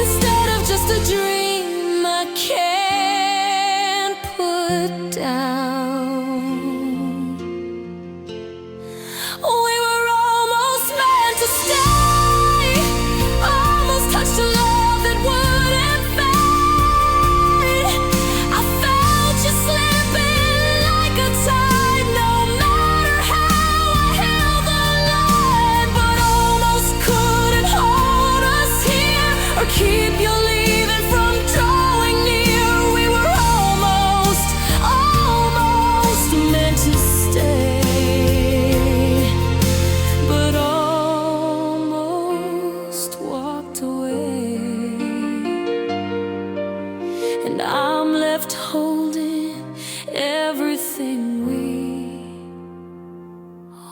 instead of just a dream I can't put down. We were almost meant to stay, almost touched a love that wouldn't fade. I felt you slipping like a tide, no matter how I held the line, but almost couldn't hold us here or keep you leaving from drawing near. We were almost meant to stay, but almost walked away, and I'm left holding everything we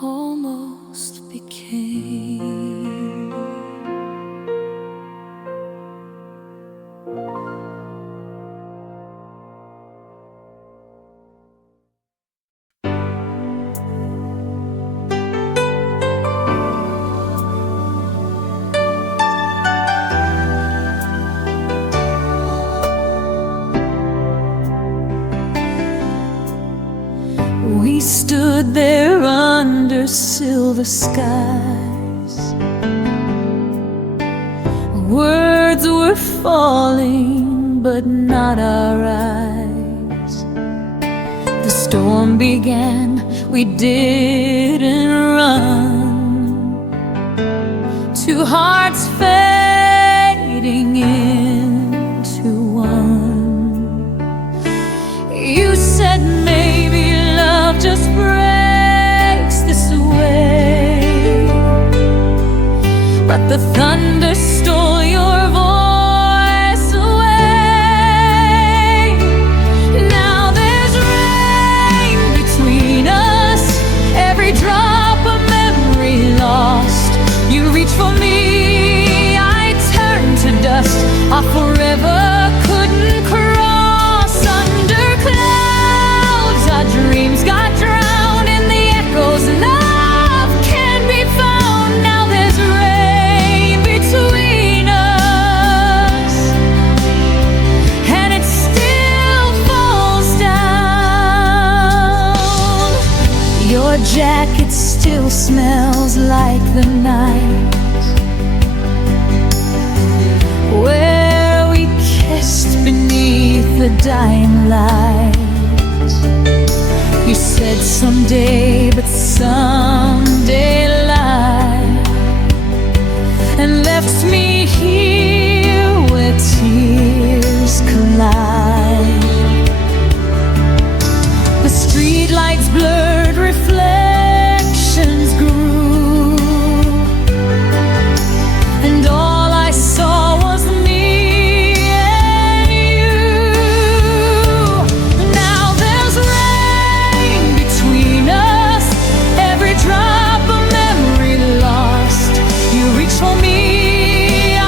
almost became. We stood there under silver skies. Words were falling, but not our eyes. The storm began, we didn't run. Two hearts fading into one. You said maybe love just breaks this way, but the thunder stole your voice away. Now there's rain between us, every drop a memory lost. You reach for me, I turn to dust. Our forever couldn't cross under clouds. Our dreams got drowned in the echoes. Love can't be found. Now there's rain between us, and it still falls down. Your Sunday light and left me here where tears collide. The streetlights blurred reflections grew, and all I saw was me and you. Now there's rain between us, every drop of memory lost. You reach for me, I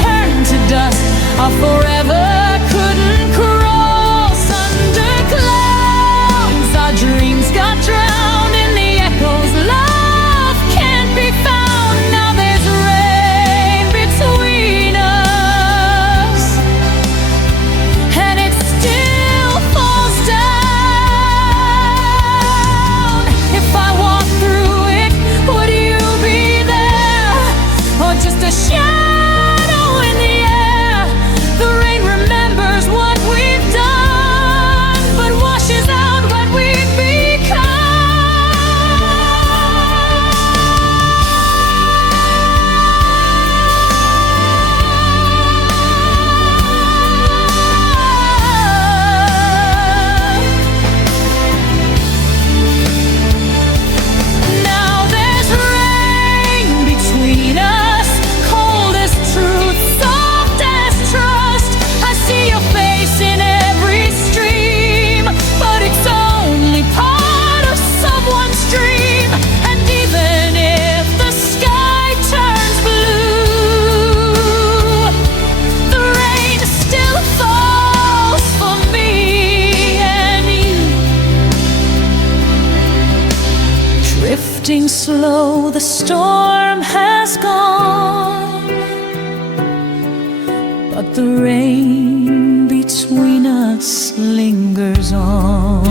turn to dust. Our forever couldn't cross under clouds. Our dreams got drowned in the echoes. Love can't be found. Now there's rain between us, and it still falls down. If I walk through it, would you be there, or just a shadow in the air? The rain remembers what we've done, but washes out what we've become. Now there's rain between us, cold as truth, soft as trust. I see your face in every stream, but it's only part of someone's dream. And even if the sky turns blue, the rain still falls for me and you. Drifting slow, the storm has gone, but the rain between us lingers on.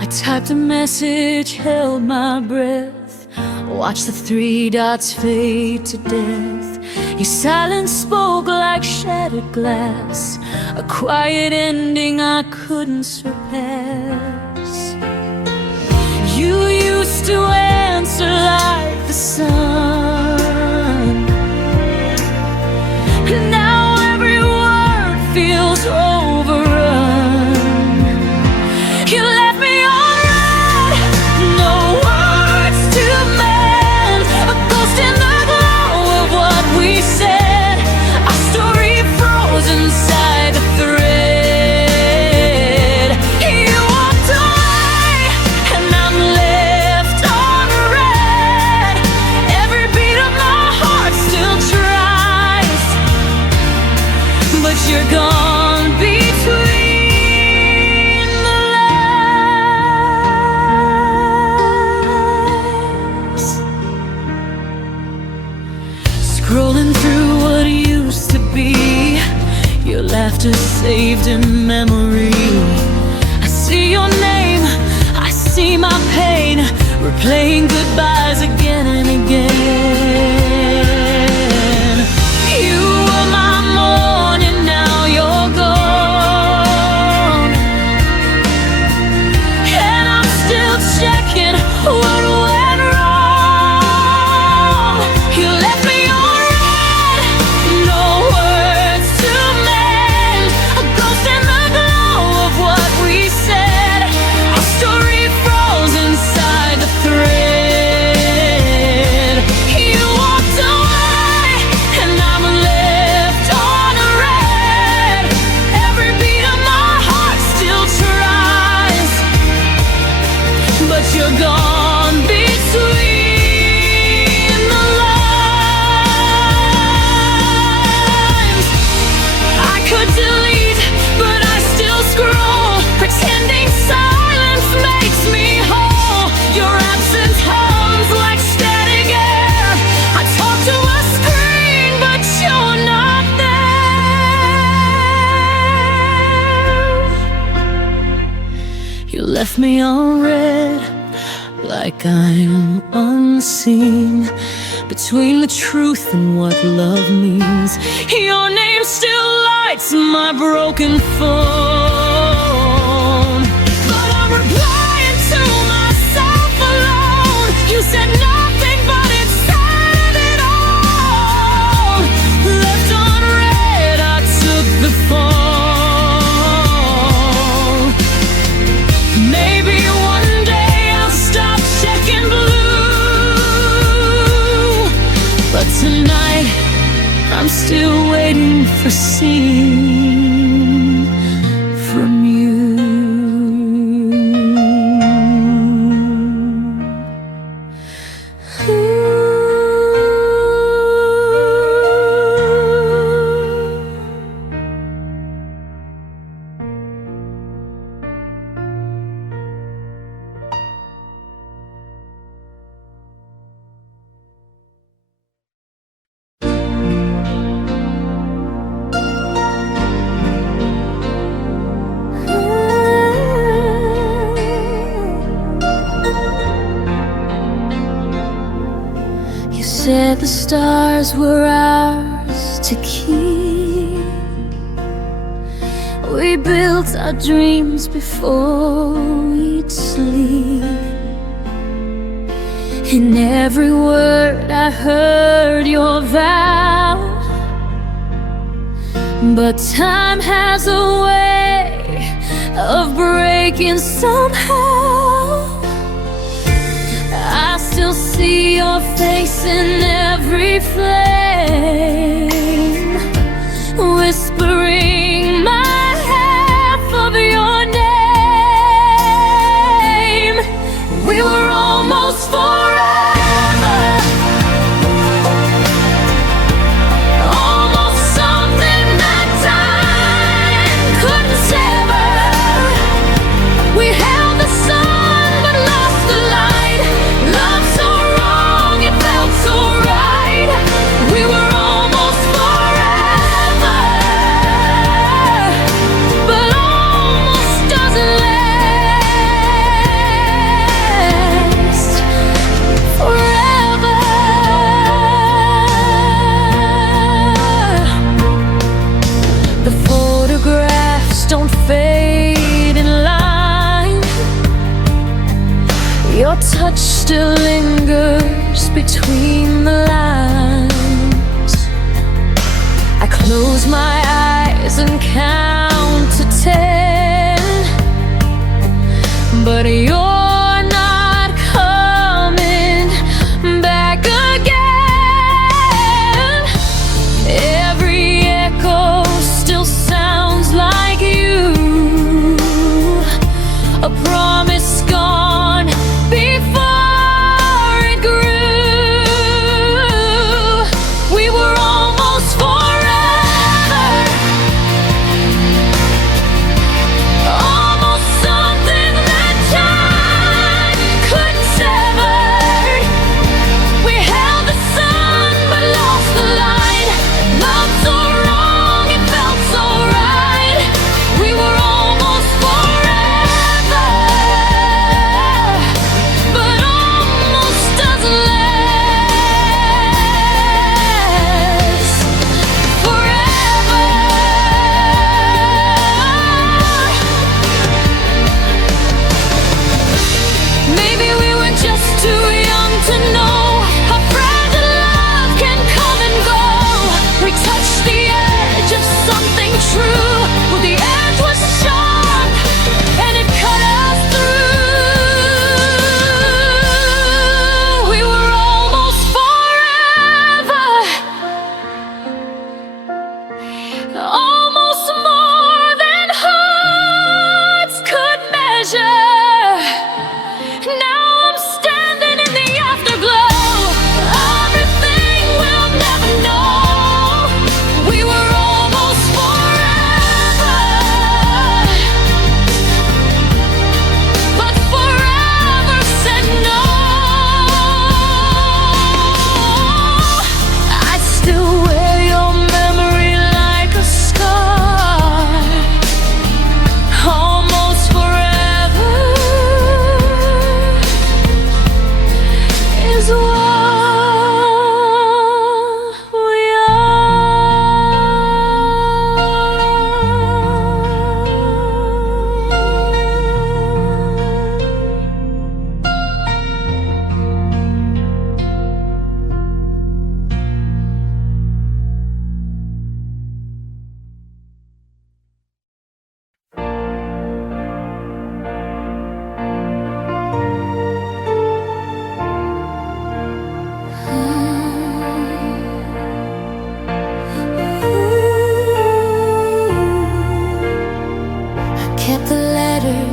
I typed a message, held my breath, watched the 3 dots fade to death. Your silence spoke like shattered glass, a quiet ending I couldn't surpass. You used to answer like the sun, and now every word feels overrun. You left me on red, no words to mend, a ghost in the glow of what we said. Our story froze inside the thread. You walked away, and I'm left on red. Every beat of my heart still tries, but you're gone between the lines. Scrolling through what used to be, your laughter saved in memory. I see your name, I see my pain, replaying goodbyes again and again. You were my morning, now you're gone, and I'm still checking what went wrong. You left me on red, no words to mend, a ghost in the glow of what we said. Our story froze inside the thread. me on red, like I'm unseen between the truth and what love means. Your name still lights my broken phone, but I'm replying to myself alone. You said nothing, but it said it all. Left unread, I took the fall. Maybe one day I'll stop checking blue, but tonight I'm still waiting for seen from you. You said the stars were ours to keep. We built our dreams before we'd sleep. In every word I heard your vow, but time has a way of breaking somehow. I still see your face in every flame, whispering my half of your name. We were almost forever, almost something that time couldn't sever. We held the sun but lost the light. Love so wrong, it felt so right. We were almost forever, but almost doesn't last forever. The photographs don't fade in line. Your touch still lingers between the lines. I close my eyes and count to 10, but you're not coming back again. Every echo still sounds like you, a promise gone before it grew.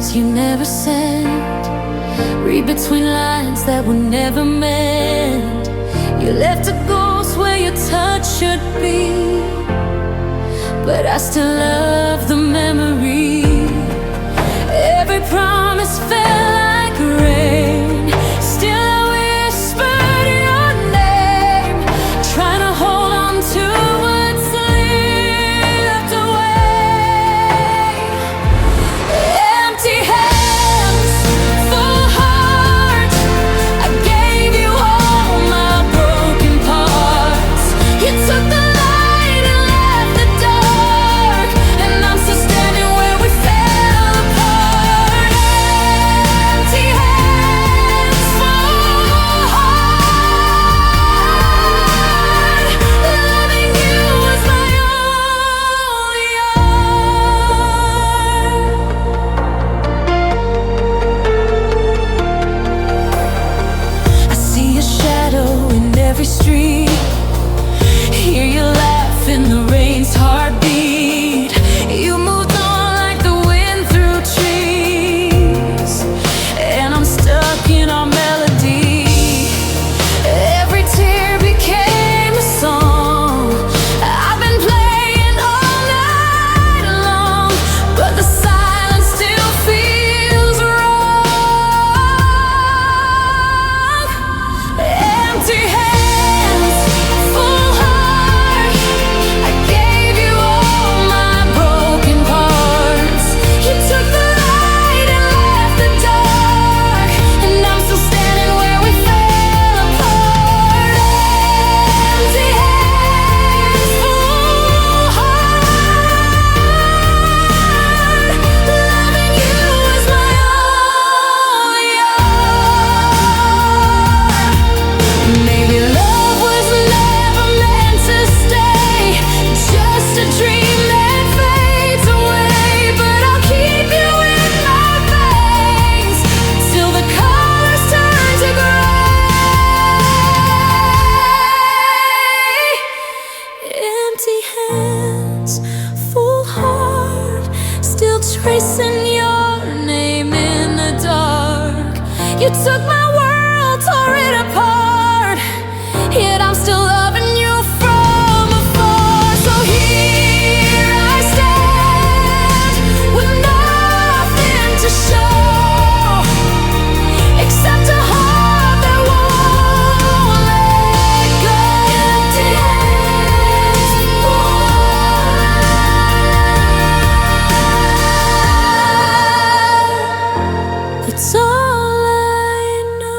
words you never said. Read between lines that were never meant. You left a ghost where your touch should be, but I still love the memory. Every promise fell like rain. Still I whispered your name, trying to hold on to what's slipped away. Empty hands, full heart, I gave you all my broken parts. You took the light and left the dark, and I'm still standing where we fell apart. Empty hands, full heart, loving you was my only art. I see a shadow in every street, hear you laugh in the rain's heartbeat. You moved on like the wind through trees, and I'm stuck in our melody. Every tear became a song. I've been playing all night long, but the silence still feels wrong. Empty hands, full heart, I gave you all my broken parts. You took the light and left the dark, and I'm still standing where we fell apart. Empty hands, full heart, loving you was my only art. Maybe love was never meant to stay, just a dream that fades away. But I'll keep you in my veins till the colors turn to gray. Empty hands, full heart, still tracing your name in the dark. You took my world, tore it apart, yet I'm still loving you from afar. So here I stand with nothing to show, except a heart that won't let go. Empty hands, full heart, that's all I know.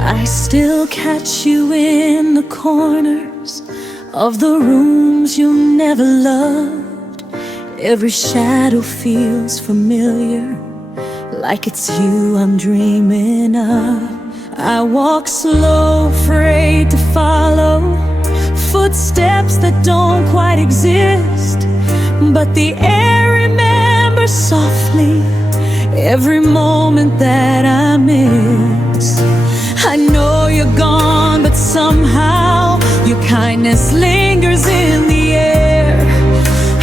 I still catch you in the corners of the rooms you never loved. Every shadow feels familiar, like it's you I'm dreaming of. I walk slow, afraid to follow footsteps that don't quite exist, but the air remembers softly every moment that I miss. I know you're gone, but somehow your kindness lingers in the air,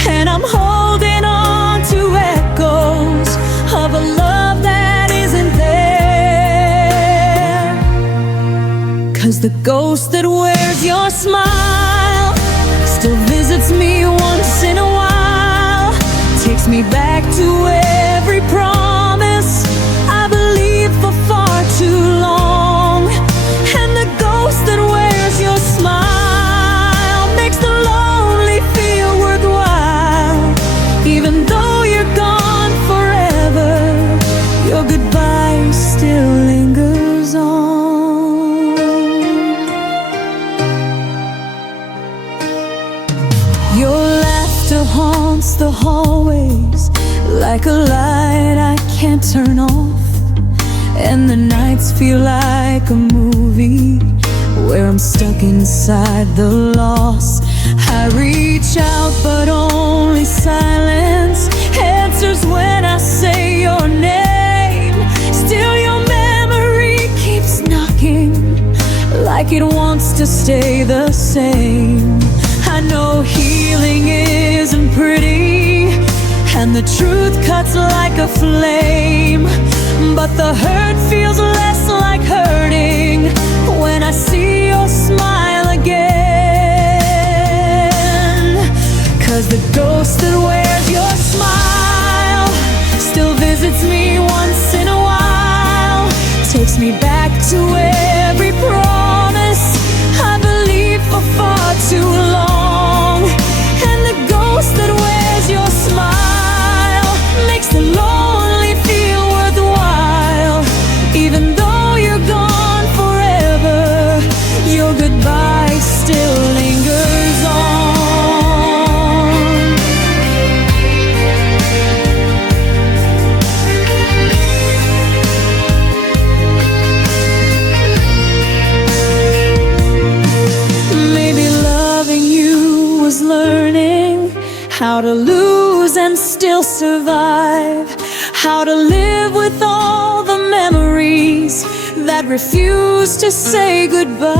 and I'm holding on to echoes of a love that isn't there. 'Cause the ghost that wears your smile still visits me once in a while, takes me back to every promise I believed for far too long. And the ghost that wears your smile makes the lonely feel worthwhile. Even though you're gone forever, your goodbye still lingers on. Your laughter haunts the hallways like a light I can't turn off, and the nights feel like a movie where I'm stuck inside the loss. I reach out, but only silence answers when I say your name. Still your memory keeps knocking, like it wants to stay the same. I know healing isn't pretty, and the truth cuts like a flame, but the hurt feels less like hurting when I see your smile again. 'Cause the ghost that wears your smile still visits me once in a while, takes me back to every promise I believed for far too long. And the ghost that wears your smile makes the lonely feel worthwhile. Even though you're gone forever, your goodbye still lingers on. Maybe loving you was learning how to lose and still survive, how to live with all the memories that refuse to say goodbye.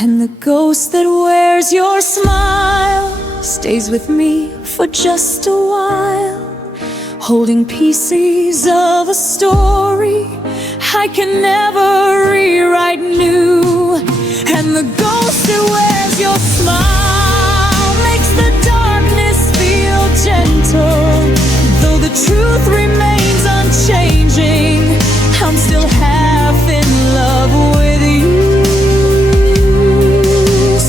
And the ghost that wears your smile stays with me for just a while, holding pieces of a story I can never rewrite new. And the ghost that wears your smile makes the darkness feel gentle. Though the truth remains unchanging, I'm still half in love with you.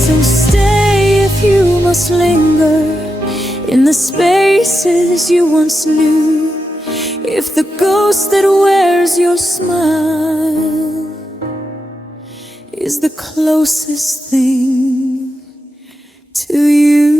So stay if you must linger in the spaces you once knew. If the ghost that wears your smile is the closest thing to you.